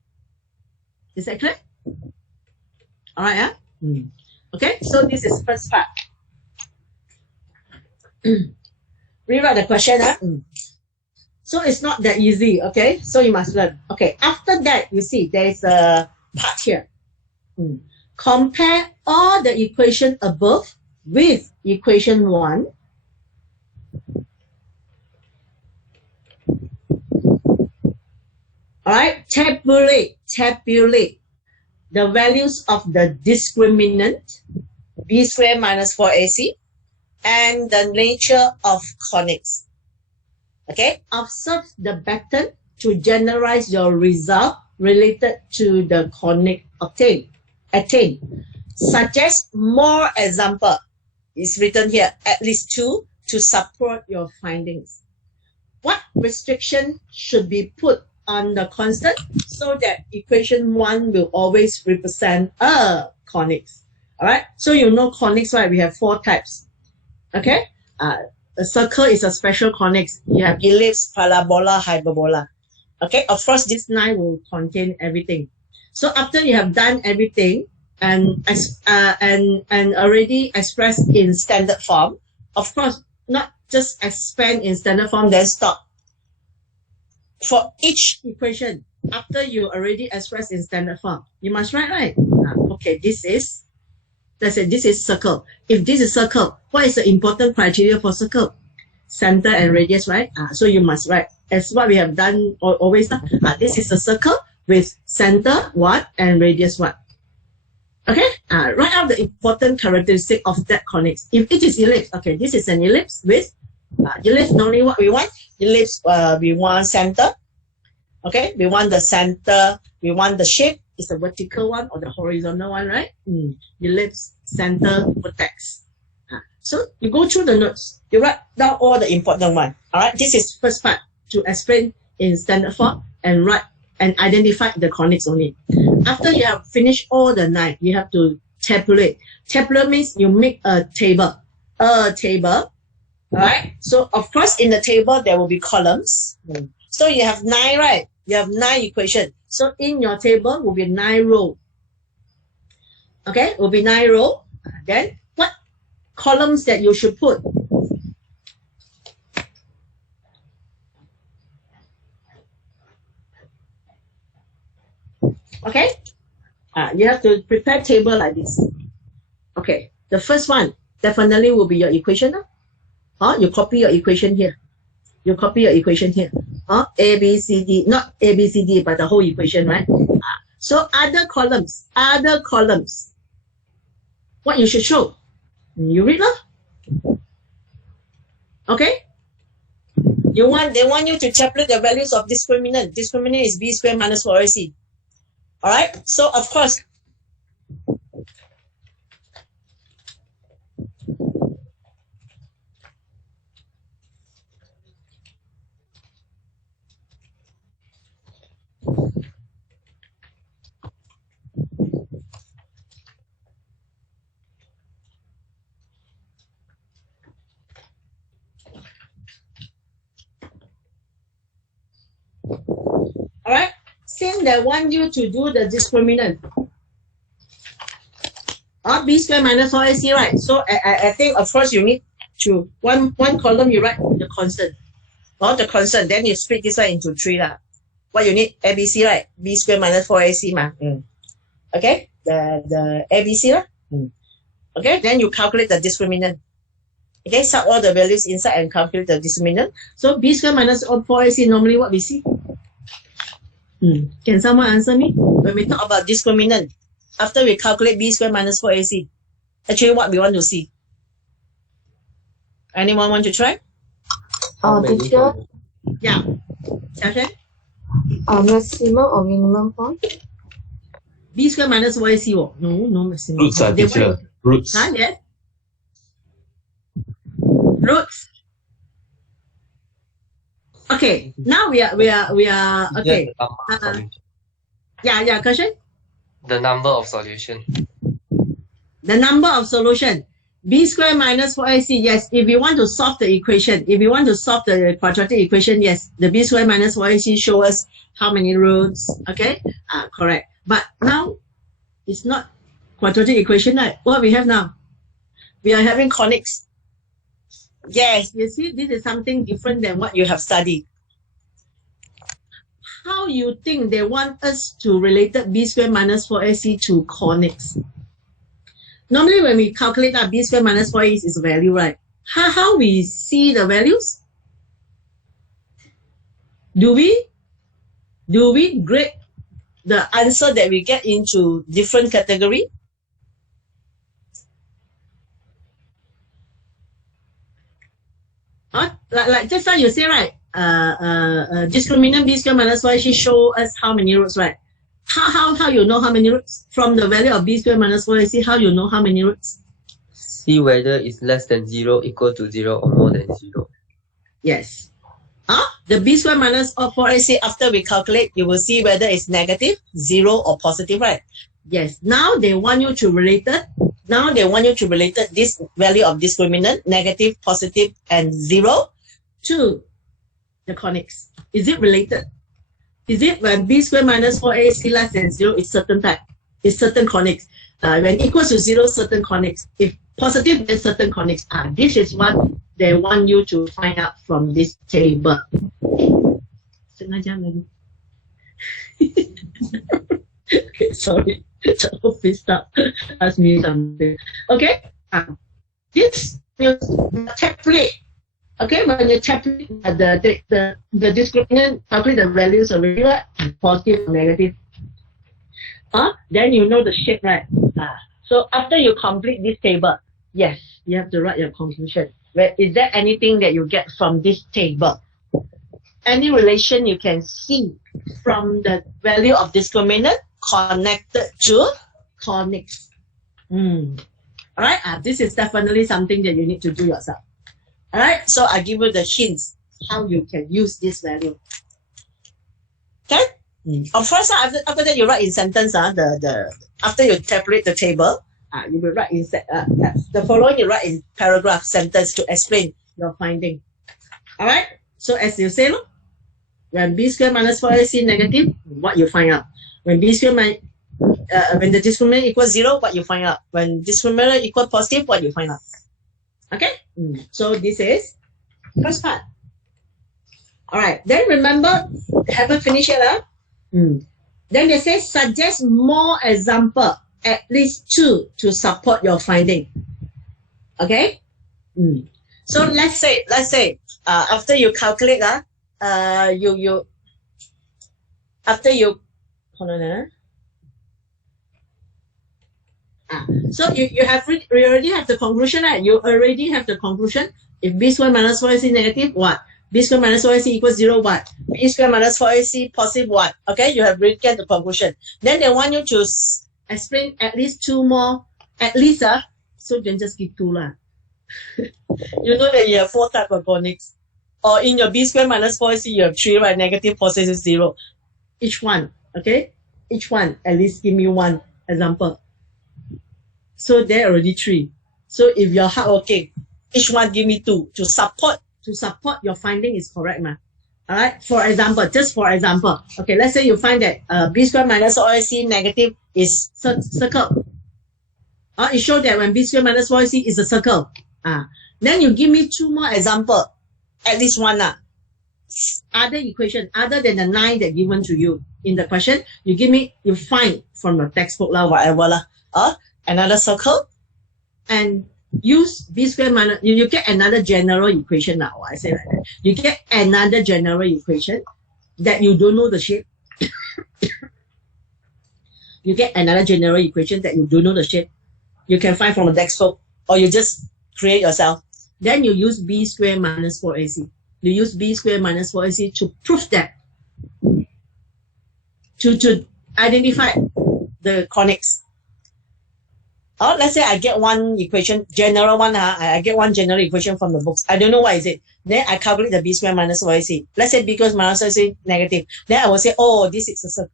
Is that clear? All right, Okay, so this is first part. Rewrite the question. So it's not that easy, okay? So you must learn. Okay, after that, you see there's a part here. Compare all the equation above with equation 1. All right, tabulate the values of the discriminant, b squared minus 4ac, and the nature of conics. Okay, observe the pattern to generalize your result related to the conic obtained. Suggest more example. It's written here, at least 2 to support your findings. What restriction should be put on the constant so that equation 1 will always represent a conics? All right, so you know conics, right? We have 4 types. Okay, a circle is a special conics. You have ellipse, parabola, hyperbola. Okay, of course, this 9 will contain everything. So after you have done everything and already expressed in standard form, of course, not just expand in standard form, then stop. For each equation, after you already expressed in standard form, you must write, right? Okay, this is, let's say this is circle. If this is circle, what is the important criteria for circle? Center and radius, right? So you must write, as what we have done always. This is a circle with center 1 and radius 1. Okay, write out the important characteristic of that conics. If it is ellipse, okay, this is an ellipse with ellipse. Normally, what we want? Ellipse, we want center. Okay, we want the center. We want the shape. Is the vertical one or the horizontal one, right? Ellipse, center, vertex. So you go through the notes. You write down all the important one. All right, this is first part to explain in standard form and write and identify the conics only. After you have finished all the 9, you have to tabulate. Tabulate means you make a table. All right. So of course, in the table there will be columns. So you have 9, right? You have 9 equations. So in your table will be 9 rows. Okay, will be 9 rows. Then what columns that you should put? Okay? You have to prepare table like this. Okay, the first one definitely will be your equation. You copy your equation here. You copy your equation here. A, B, C, D, not A, B, C, D, but the whole equation, right? So other columns, what you should show? You read lah. Okay? They want you to tabulate the values of discriminant. Discriminant is B squared minus 4AC. Alright? So of course, alright? Since they want you to do the discriminant, B squared minus 4AC, right? So I think, of course, you need to, one column you write the constant. The constant, then you split this one into 3 lah. What you need? ABC, right? B squared minus 4AC ma. Okay? The ABC lah. Okay? Then you calculate the discriminant. Okay? Sub all the values inside and calculate the discriminant. So B squared minus 4AC, normally what we see? Can someone answer me? When we talk about discriminant, after we calculate B squared minus 4AC, actually what we want to see? Anyone want to try? Teacher, Yeah. Xiaoxuan? maximum or minimum point? B squared minus 4AC. No maximum. Roots are teacher. Roots. Yes. Roots. Okay. Now we are okay. Yeah. Question. The number of solution. The number of solution. B squared minus 4AC, yes. If you want to solve the equation, if you want to solve the quadratic equation, yes, the B squared minus 4AC show us how many roots, okay? Correct. But now, it's not quadratic equation, right? What we have now? We are having conics. Yes, you see, this is something different than what you have studied. How you think they want us to relate B squared minus 4AC to conics? Normally, when we calculate that B squared minus 4AC is a value, right? How we see the values? Do we grade the answer that we get into different category? Like just now you say, right? Discriminant B squared minus 4AC show us how many roots, right? How you know how many roots? From the value of B squared minus 4AC, how you know how many roots? See whether it's less than 0, equal to 0, or more than 0. Yes. The B squared minus 4AC, after we calculate, you will see whether it's negative, 0, or positive, right? Yes. Now they want you to relate it. Now they want you to relate this value of discriminant, negative, positive, and 0 to the conics. Is it related? Is it when B squared minus 4AC less than 0, it's certain type, it's certain conics. When equals to 0, certain conics. If positive, then certain conics. This is what they want you to find out from this table. Okay, sorry. The office staff asked me something. Okay, this is template. Okay, when you tabulate the discriminant, calculate the values of regular, positive or negative. Then you know the shape, right? So after you complete this table, yes, you have to write your conclusion. Is there anything that you get from this table? Any relation you can see from the value of discriminant connected to conics? Alright, this is definitely something that you need to do yourself. Alright, so I give you the hints how you can use this value. Okay? Of course, after that you write in sentence. After you tabulate the table, you will write in the following. You write in paragraph, sentence to explain your finding. Alright, so as you say, look, when B squared minus 4AC negative, what you find out? When B squared when the discriminant equals 0, what you find out? When discriminant equals positive, what you find out? Okay, so this is first part. All right, then remember, haven't finished yet. Then they say suggest more example, at least 2 to support your finding. Okay? So let's say, after you calculate, after you, hold on, so you already have the conclusion, right? You already have the conclusion. If b squared minus 4ac negative, what? B squared minus 4ac equals 0, what? B squared minus 4ac positive, what? Okay, you have already get the conclusion. Then they want you to explain at least 2 more, at least, so then just give 2 lah. You know that you have 4 types of conics. Or in your b squared minus 4ac, you have 3, right? Negative, positive, 0. Each one, okay? Each one, at least give me 1 example. So there are already 3. So if you're hardworking, each one give me 2 to support your finding is correct, ma. All right. For example, just for example, okay, let's say you find that b squared minus 4ac negative is circle. It shows that when b squared minus 4ac is a circle. Then you give me 2 more example, at least 1 other equation other than the 9 that given to you in the question. You find from the textbook whatever another circle, and use b squared minus, you get another general equation now. I say like that. You get another general equation that you don't know the shape. You get another general equation that you don't know the shape. You can find from a textbook, or you just create yourself. Then you use b squared minus 4ac. You use b squared minus 4ac to prove that, to identify the conics. Let's say I get one equation, general one. I get one general equation from the books. I don't know what is it. Then I calculate the b squared minus 4ac. Let's say b squared minus 4ac negative. Then I will say, oh, this is a circle.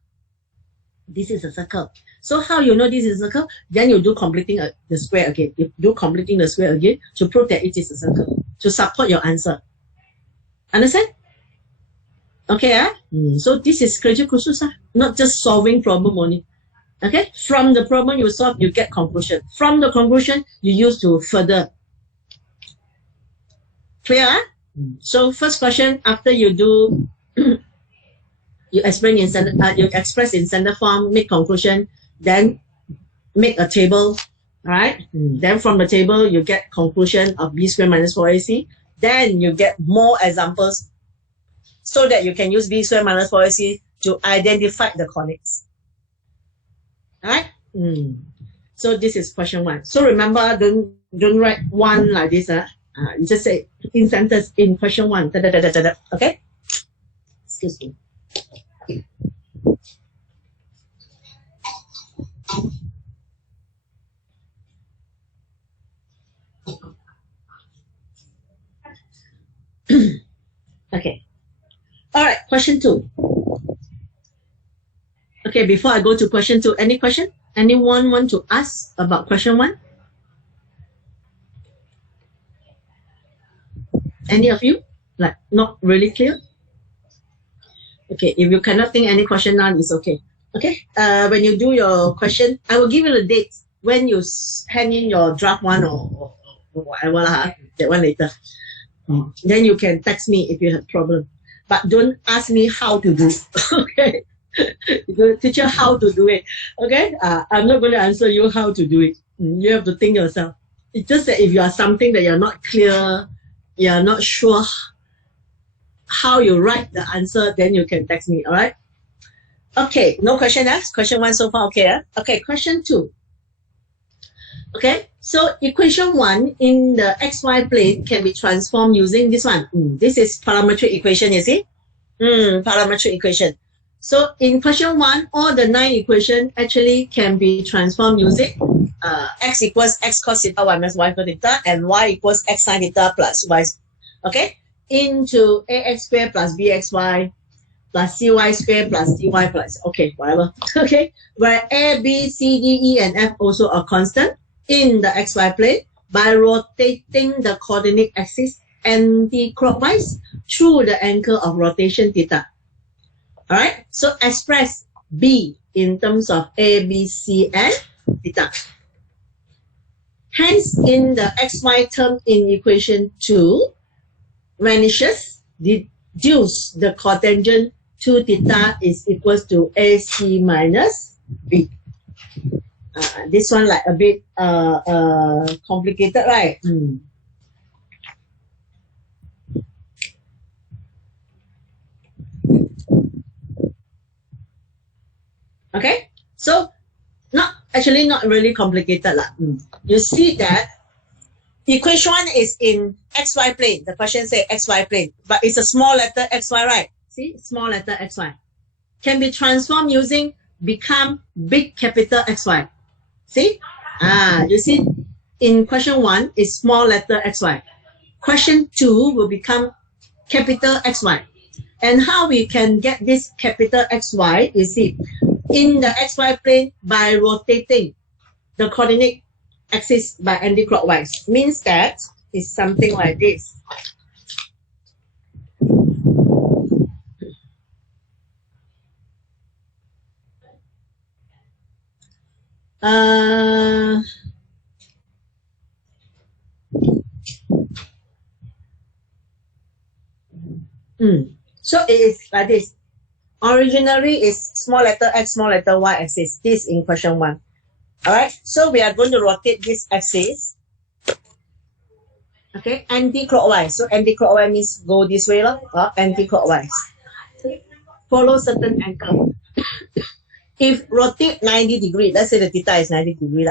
This is a circle. So how you know this is a circle? Then you do completing the square again. You do completing the square again to prove that it is a circle, to support your answer. Understand? Okay, so this is creative kursus, not just solving problem only. Okay, from the problem you solve, you get conclusion. From the conclusion, you use to further. Clear? So first question, after you do, you explain in you express in standard form, make conclusion, then make a table. All right. Then from the table, you get conclusion of b squared minus 4ac. Then you get more examples so that you can use b squared minus 4ac to identify the conics. Alright? So this is question 1. So remember, don't write 1 like this. You just say in sentence in question 1. Okay? Excuse me. Okay. Alright, question 2. Okay, before I go to question 2, any question? Anyone want to ask about question 1? Any of you? Like, not really clear? Okay, if you cannot think any question now, it's okay. Okay, when you do your question, I will give you the date when you hand in your draft 1 or whatever, that one later. Then you can text me if you have problem. But don't ask me how to do it. Okay? You teach you how to do it. Okay? I'm not going to answer you how to do it. You have to think yourself. It's just that if you are something that you're not clear, you're not sure how you write the answer, then you can text me. All right? Okay. No question. Question 1 so far. Okay. Okay. Question 2. Okay. So equation 1 in the xy plane can be transformed using this one. This is parametric equation. You see? Parametric equation. So in question 1, all the 9 equations actually can be transformed using x equals x cos theta y minus y cos theta and y equals x sin theta plus y, okay, into ax squared plus bxy plus cy squared plus dy plus, okay, whatever, okay, where a, b, c, d, e, and f also are constant in the xy plane by rotating the coordinate axis anti-clockwise through the angle of rotation theta. All right, so express B in terms of A, B, C, and theta. Hence, in the xy term in equation 2, vanishes, deduce the cotangent 2 theta is equals to AC minus B. This one like a bit complicated, right? Okay, so not really complicated lah. You see that equation 1 is in xy plane. The question say xy plane, but it's a small letter xy, right? See, small letter xy can be transformed using become big capital XY. See? You see in question 1 is small letter xy. Question 2 will become capital XY. And how we can get this capital XY, you see, in the XY plane by rotating the coordinate axis by anti-clockwise. Means that it's something like this. So it is like this. Originally is small letter x, small letter y axis. This in question 1. Alright, so we are going to rotate this axis. Okay, anti-clockwise. So anti-clockwise means go this way, or anti-clockwise. Follow certain angle. If rotate 90 degree, let's say the theta is 90 degree,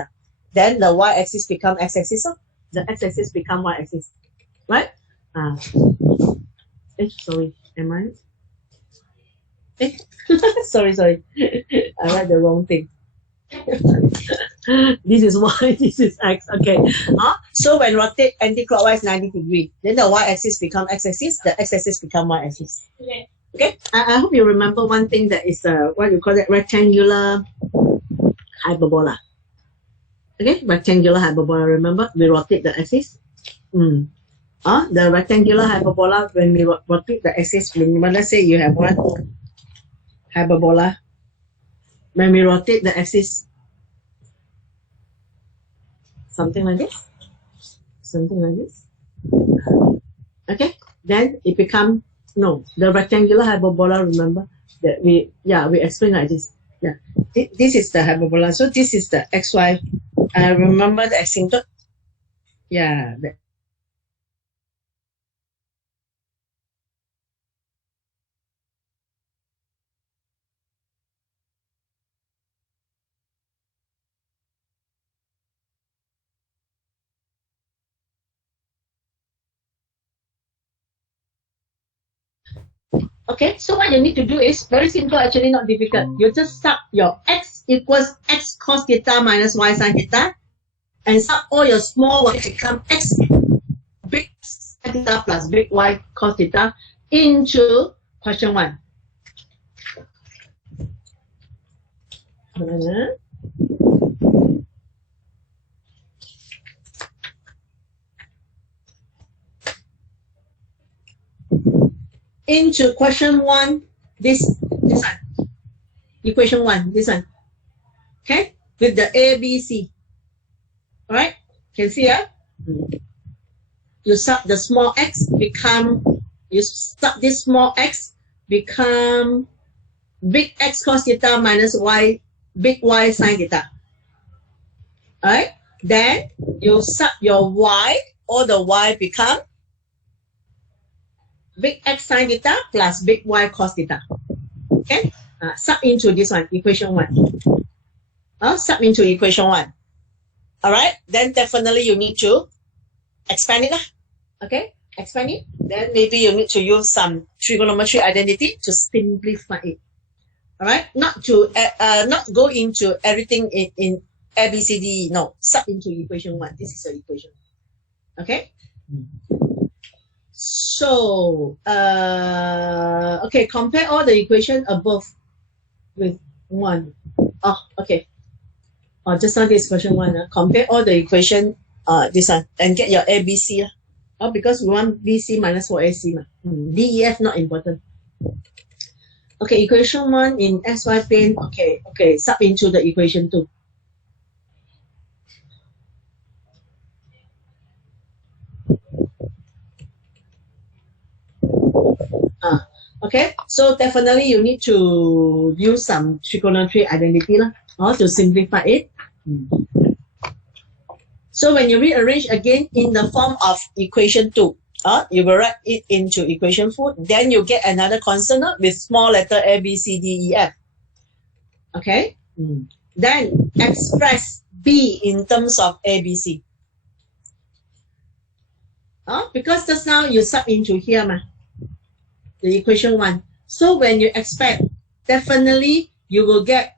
then the y-axis become x-axis. So the x-axis become y-axis. Right? Sorry, am I? Sorry. I write the wrong thing. This is y, this is x. Okay. So when rotate anti-clockwise 90 degree, then the y-axis become x-axis, the x-axis become y-axis. Okay. I hope you remember one thing that is what you call it, rectangular hyperbola. Okay, rectangular hyperbola. Remember, we rotate the axis. The rectangular hyperbola, when we rotate the axis, remember, let's say you have one hyperbola. When we rotate the axis, something like this. Okay, then it become, the rectangular hyperbola, remember that we explain like this. Yeah, this is the hyperbola. So this is the xy. Remember the asymptote? Yeah. Okay, so what you need to do is very simple, actually not difficult. You just sub your x equals x cos theta minus y sin theta, and sub all your small y become x big sin theta plus big y cos theta into question 1. Into question 1, this one, equation 1, this one, okay, with the A, B, C. All right, can see you sub the small x you sub this small x become big x cos theta minus y big y sin theta. All right, then you sub your y, all the y become big x sin theta plus big y cos theta. Okay, sub into this one, equation 1. Sub into equation 1. All right, then definitely you need to expand it. Okay, expand it. Then maybe you need to use some trigonometry identity to simplify it. All right, not go into everything in A, B, C, D. No, sub into equation 1. This is the equation. Okay. So, okay, compare all the equation above with 1. Okay. Just now this question 1. Compare all the equation, this one, and get your ABC. Because we want BC minus 4AC. DEF not important. Okay, equation 1 in XY plane. Okay, sub into the equation 2. Okay, so definitely you need to use some trigonometry identity lah, or to simplify it. So when you rearrange again in the form of equation 2, you will write it into equation 4, then you get another constant with small letter A, B, C, D, E, F. Okay, then express B in terms of A, B, C. Because just now you sub into here, the equation 1. So when you expect, definitely you will get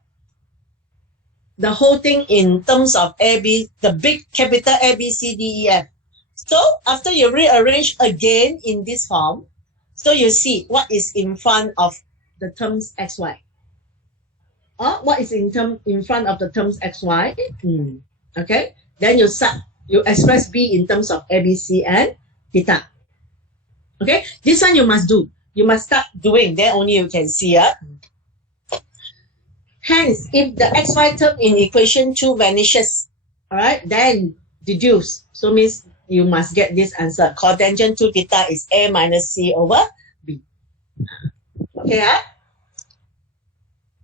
the whole thing in terms of A, B, the big capital A, B, C, D, E, F. So after you rearrange again in this form, so you see what is in front of the terms X, Y. What is in front of the terms X, Y? Okay, then you express B in terms of A, B, C, and theta. Okay, this one you must do. You must start doing, then only you can see. Hence, if the XY term in equation 2 vanishes, all right, then deduce. So means you must get this answer. Cotangent to theta is A minus C over B. Okay,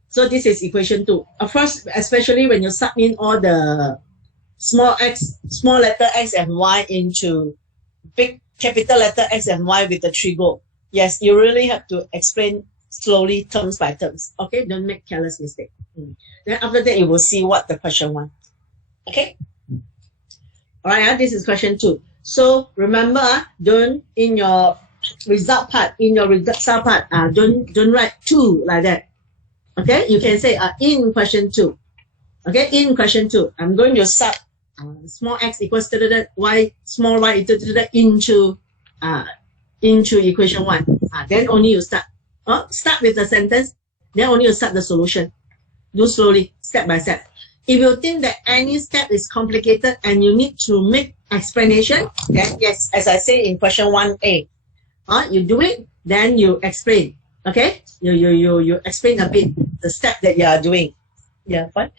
so this is equation 2. Of course, especially when you sub in all the small letter x and y into big capital letter X and Y with the trigo. Yes, you really have to explain slowly, terms by terms. Okay, don't make careless mistake. Then after that, you will see what the question wants. Okay. All right, this is question 2. So remember, don't in your result part, don't write 2 like that. Okay, you can say in question 2. Okay, in question 2, I'm going to sub small x equals y, small y into equation 1. Then only you start. Start with the sentence, then only you start the solution. Do slowly, step by step. If you think that any step is complicated and you need to make explanation, then yes, as I say in question 1A, you do it, then you explain. Okay, you explain a bit the step that you are doing. Yeah, fine.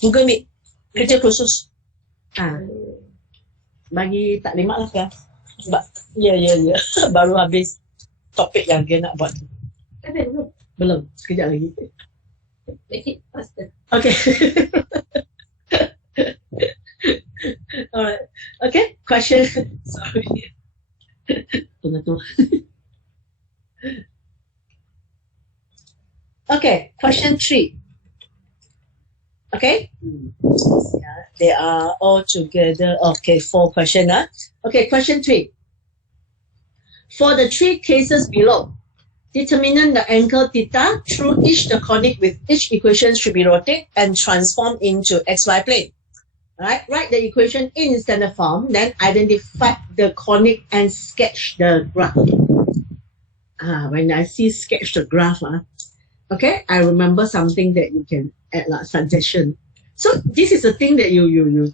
Google Meet, kerja khusus. Bagi taklimat lah kan. Ya. Baru habis topik yang dia nak buat. Belum, sekejap lagi. Make it faster. Okay. Alright. Okay, question. Sorry. Tunggu. Okay, question 3. Okay, they are all together. Okay, 4 questions. Okay, question 3. For the 3 cases below, determine the angle theta through each the conic with each equation should be rotated and transformed into XY plane. Right? Write the equation in standard form, then identify the conic and sketch the graph. When I see sketch the graph, okay, I remember something that you can add like suggestion. So this is the thing that you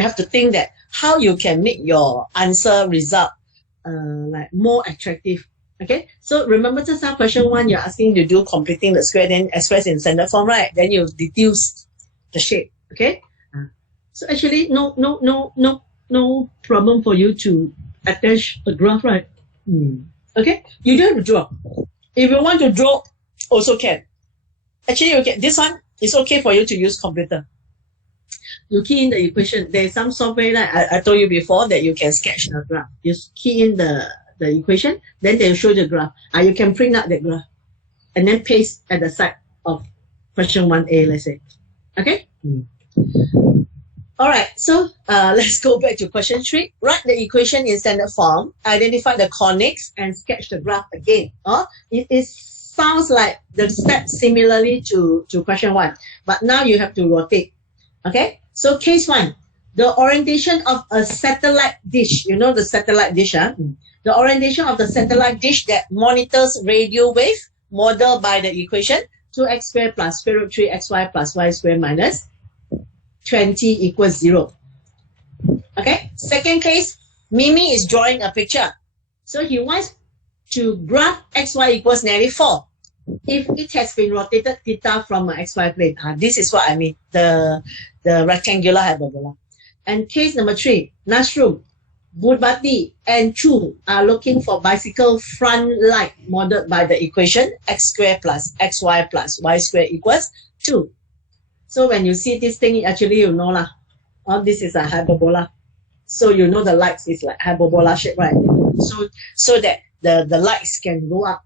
have to think that how you can make your answer result like more attractive. Okay, so remember just now question 1, you're asking to do completing the square, then express in standard form, right? Then you deduce the shape. Okay, so actually no problem for you to attach a graph, right? Okay, you don't have to draw. If you want to draw, also can. Actually, you can. This one is okay for you to use computer. You key in the equation. There is some software that I told you before that you can sketch the graph. You key in the equation, then they will show the graph. You can print out the graph and then paste at the side of question 1A, let's say. Okay? All right, so let's go back to question 3. Write the equation in standard form, identify the conics, and sketch the graph again. It sounds like the steps similarly to question 1, but now you have to rotate. Okay, so case 1, the orientation of a satellite dish. You know the satellite dish, The orientation of the satellite dish that monitors radio wave modeled by the equation 2x squared plus square root 3xy plus y squared minus 20 equals 0. Okay, second case, Mimi is drawing a picture. So he wants to graph xy equals -4 if it has been rotated theta from an xy plane. This is what I mean, the rectangular hyperbola. And case number 3, Nashroom Budbati and Chu are looking for bicycle front light modeled by the equation x squared plus xy plus y squared equals 2. So when you see this thing, actually you know lah. Oh, this is a hyperbola. So you know the lights is like hyperbola shape, right? So that the lights can go up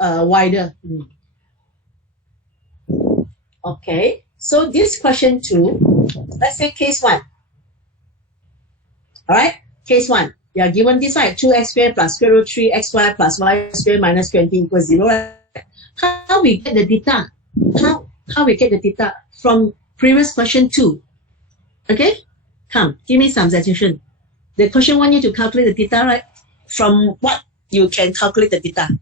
wider. Okay. So this question 2, let's say case 1. Alright, case 1. You are given this, right? 2x squared plus square root 3xy plus y squared minus 20 equals 0. Right? How we get the theta? How we get the theta from previous question 2? Okay? Come, give me some suggestion. The question want you to calculate the theta, right? From what you can calculate the theta?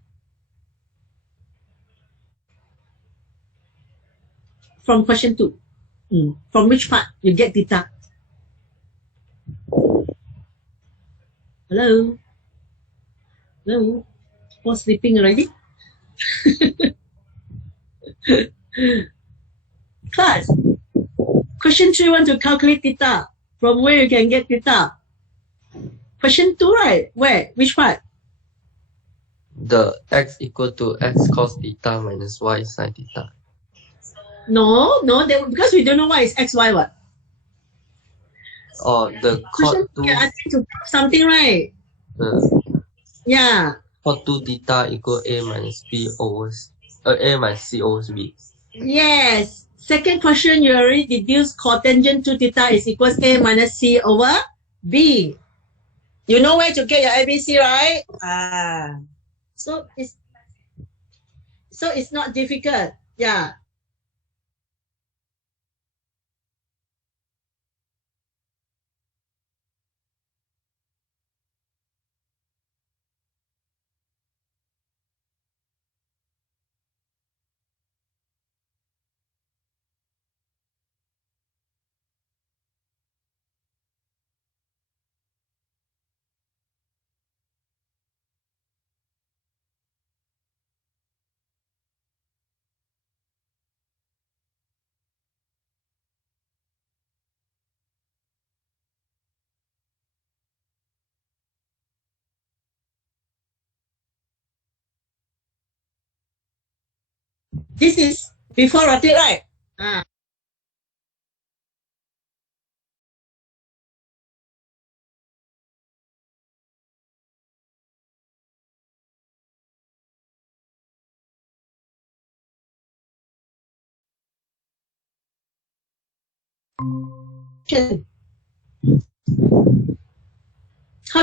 From question 2. From which part you get theta? Hello? Hello? All sleeping already? Class, question 3 want to calculate theta. From where you can get theta? Question 2, right? Where? Which part? The x equal to x cos theta minus y sin theta. No, because we don't know what is xy what. Or the Question cot 2, yeah, I think to prove something, right? Yeah. cot 2 theta equal a minus b over a minus c over b. Yes. Second question, you already deduced cotangent 2 theta is equals a minus c over b. You know where to get your ABC, right? So it's not difficult. Yeah. This is before rotate, right? How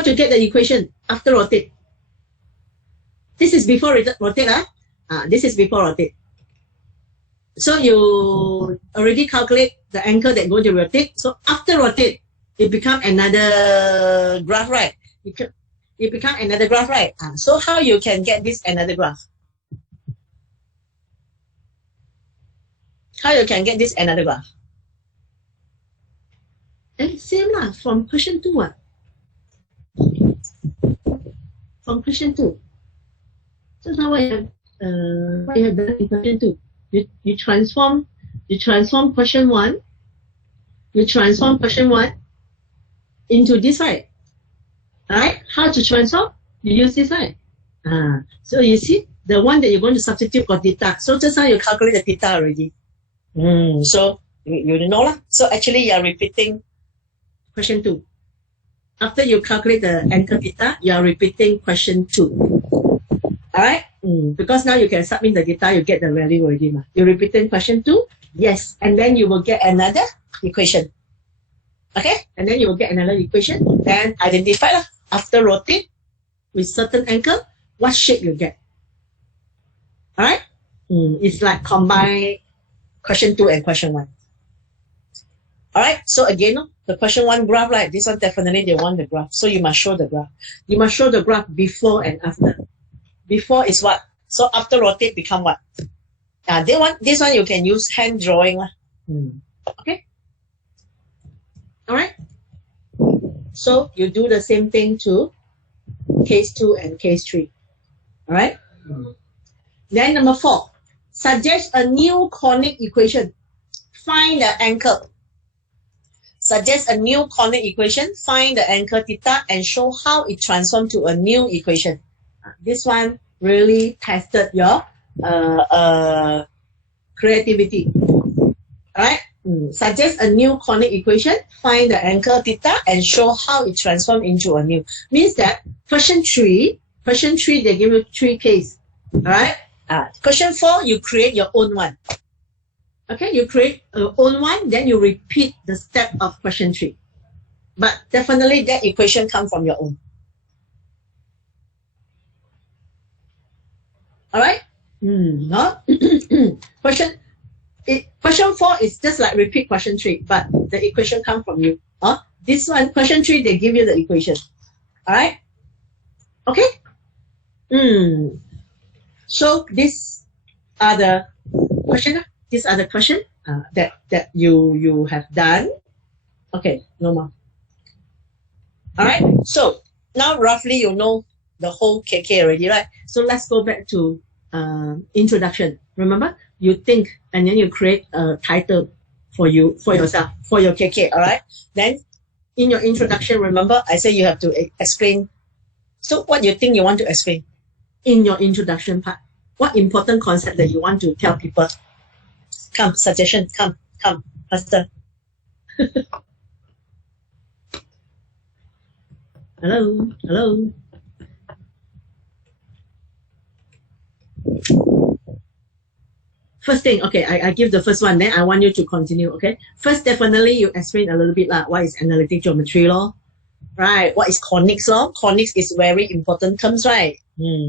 to get the equation after rotate? This is before rotate, this is before rotate. So you already calculate the angle that going to rotate. So after rotate, it become another graph, right? It become another graph, right? So how you can get this another graph? How you can get this another graph? Same lah, from question 2. From question 2. So now what you have done in question 2? You transform question 1. You transform question 1 into this, right? Right? How to transform? You use this, right? So you see, the one that you're going to substitute for theta. So just now you calculate the theta already. So you know lah. So actually you are repeating question 2. After you calculate the angle theta, you are repeating question 2. Alright? Because now you can submit the theta, you get the value already. You're repeating question 2? Yes. And then you will get another equation. Okay? And then you will get another equation. Then identify lah. After rotate with certain angle, what shape you get. Alright? It's like combine question 2 and question 1. Alright? So again, the question 1 graph, right? This one definitely they want the graph. So you must show the graph. You must show the graph before and after. Before is what? So after rotate become what? They want this one you can use hand drawing. Okay? Alright? So you do the same thing to case 2 and case 3. Alright? Then number 4. Suggest a new conic equation. Find the angle. Suggest a new conic equation, find the angle theta, and show how it transforms to a new equation. This one really tested your creativity. Alright? Suggest a new conic equation, find the angle theta, and show how it transforms into a new. Means that question 3, they give you 3 cases. Alright? Question 4, you create your own one. Okay, you create your own one, then you repeat the step of question 3. But definitely that equation comes from your own. Alright? No? Question 4 is just like repeat question 3, but the equation comes from you. This one, question 3, they give you the equation. Alright? Okay? So these are the questions. These are the questions that you have done. Okay, no more. Alright, so now roughly you know the whole KK already, right? So let's go back to introduction. Remember, you think and then you create a title for yourself, for your KK, alright? Then in your introduction, remember I say you have to explain. So what you think you want to explain in your introduction part? What important concept that you want to tell people? Come, suggestion, come, faster. Hello. First thing, okay, I give the first one, then I want you to continue, okay? First, definitely you explain a little bit what is analytic geometry law, right? What is conics law? Conics is very important terms, right?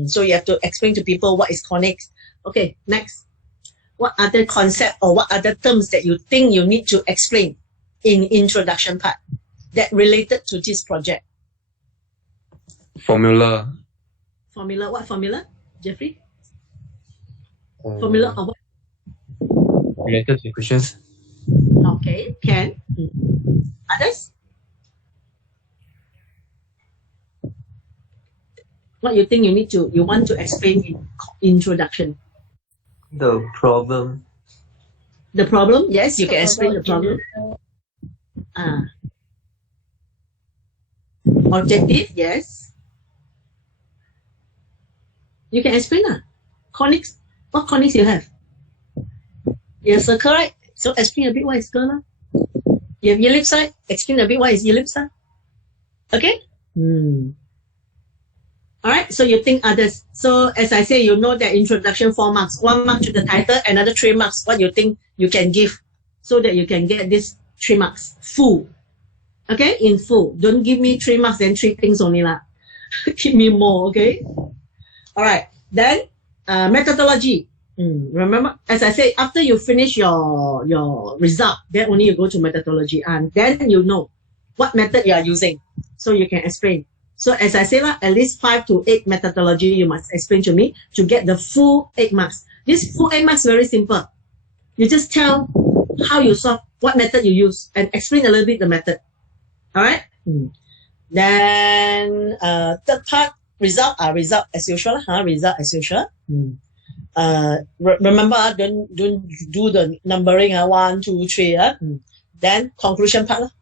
So you have to explain to people what is conics. Okay, next. What other concept or what other terms that you think you need to explain in introduction part that related to this project? Formula. Formula, what formula, Jeffrey? Formula of what? Related to equations. Okay, can. Others? What you think you want to explain in introduction? The problem. The problem? Yes, you can explain the problem. Objective? Yes. You can explain conics. What conics you have? You have circle, right? So explain a bit what is circle. You have ellipse, right? Explain a bit what is ellipse. Okay? Alright, so you think others. So as I say, you know that introduction 4 marks. 1 mark to the title, another 3 marks. What you think you can give so that you can get this 3 marks. Full. Okay? In full. Don't give me 3 marks and 3 things only lah. Give me more, okay? Alright. Then methodology. Remember, as I said, after you finish your result, then only you go to methodology, and then you know what method you are using, so you can explain. So as I said, at least 5 to 8 methodology you must explain to me to get the full 8 marks. This full 8 marks very simple. You just tell how you solve, what method you use, and explain a little bit the method. All right. Then third part, result as usual. Result as usual. Remember, don't do the numbering. 1, 2, 3. Then conclusion part.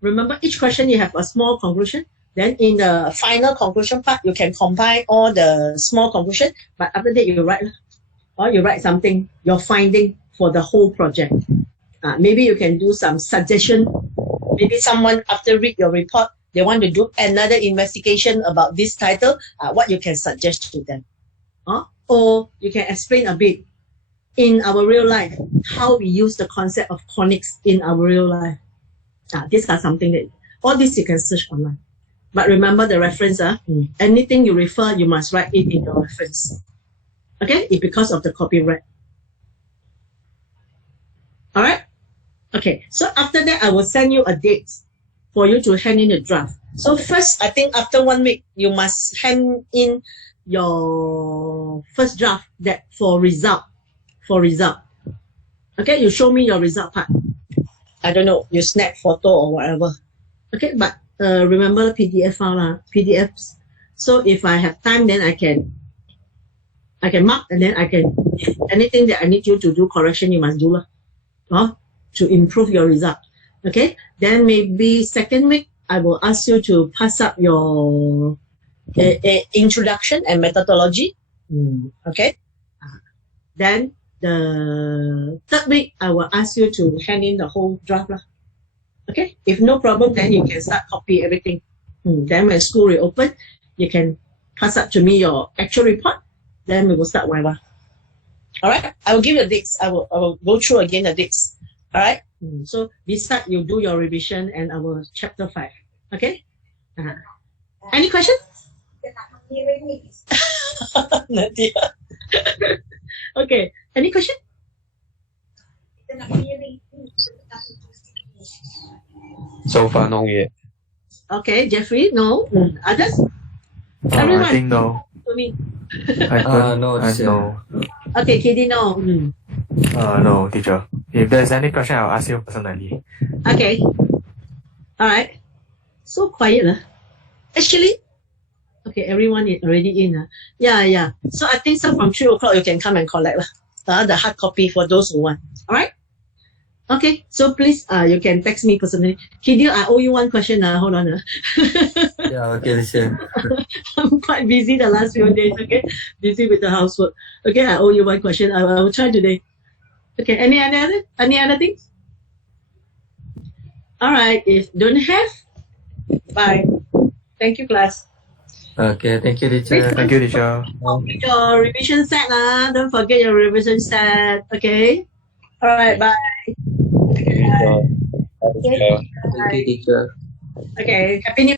Remember, each question you have a small conclusion. Then in the final conclusion part, you can combine all the small conclusion. But after that, you write, or you write something, your finding for the whole project. Maybe you can do some suggestion. Maybe someone after read your report, they want to do another investigation about this title. What you can suggest to them. Or you can explain a bit in our real life, how we use the concept of conics in our real life. These are something that, all this you can search online. But remember the reference, anything you refer, you must write it in the reference. Okay, it's because of the copyright. All right. Okay, so after that, I will send you a date for you to hand in the draft. So first, I think after 1 week, you must hand in your first draft that for result. Okay, you show me your result part. I don't know, you snap photo or whatever. Okay, but remember PDF file, PDFs. So if I have time, then I can mark, and then I can, anything that I need you to do correction, you must do to improve your result. Okay, then maybe second week I will ask you to pass up your introduction and methodology. Okay, then the third week I will ask you to hand in the whole draft lah. Okay, if no problem, then you can start copy everything. Then when school reopen, you can pass up to me your actual report. Then we will start Viva. All right, I will give you the dates. I will go through again the dates. All right. So beside you do your revision and our chapter 5. Okay. Any questions? Nadia. Okay. Any question? So far, no yet. Okay, Jeffrey, no. Others? Everyone. I think no. To me. No, teacher. No. Okay, Katie, no. No, teacher. If there's any question, I'll ask you personally. Okay. All right. So quiet, lah. Actually, okay, everyone is already in. Yeah. So I think so from 3 o'clock you can come and collect the hard copy for those who want. All right. Okay. So please, you can text me personally. Kidil, I owe you one question. Hold on. Yeah, okay, teacher. I'm quite busy the last few days. Okay, busy with the housework. Okay, I owe you one question. I will try today. Okay. Any other things? All right. If don't have, bye. Thank you, class. Okay, thank you, teacher. Thank you, teacher. Your revision set. Don't forget your revision set. Okay. All right. Bye. Thank you, teacher. Okay. Happy New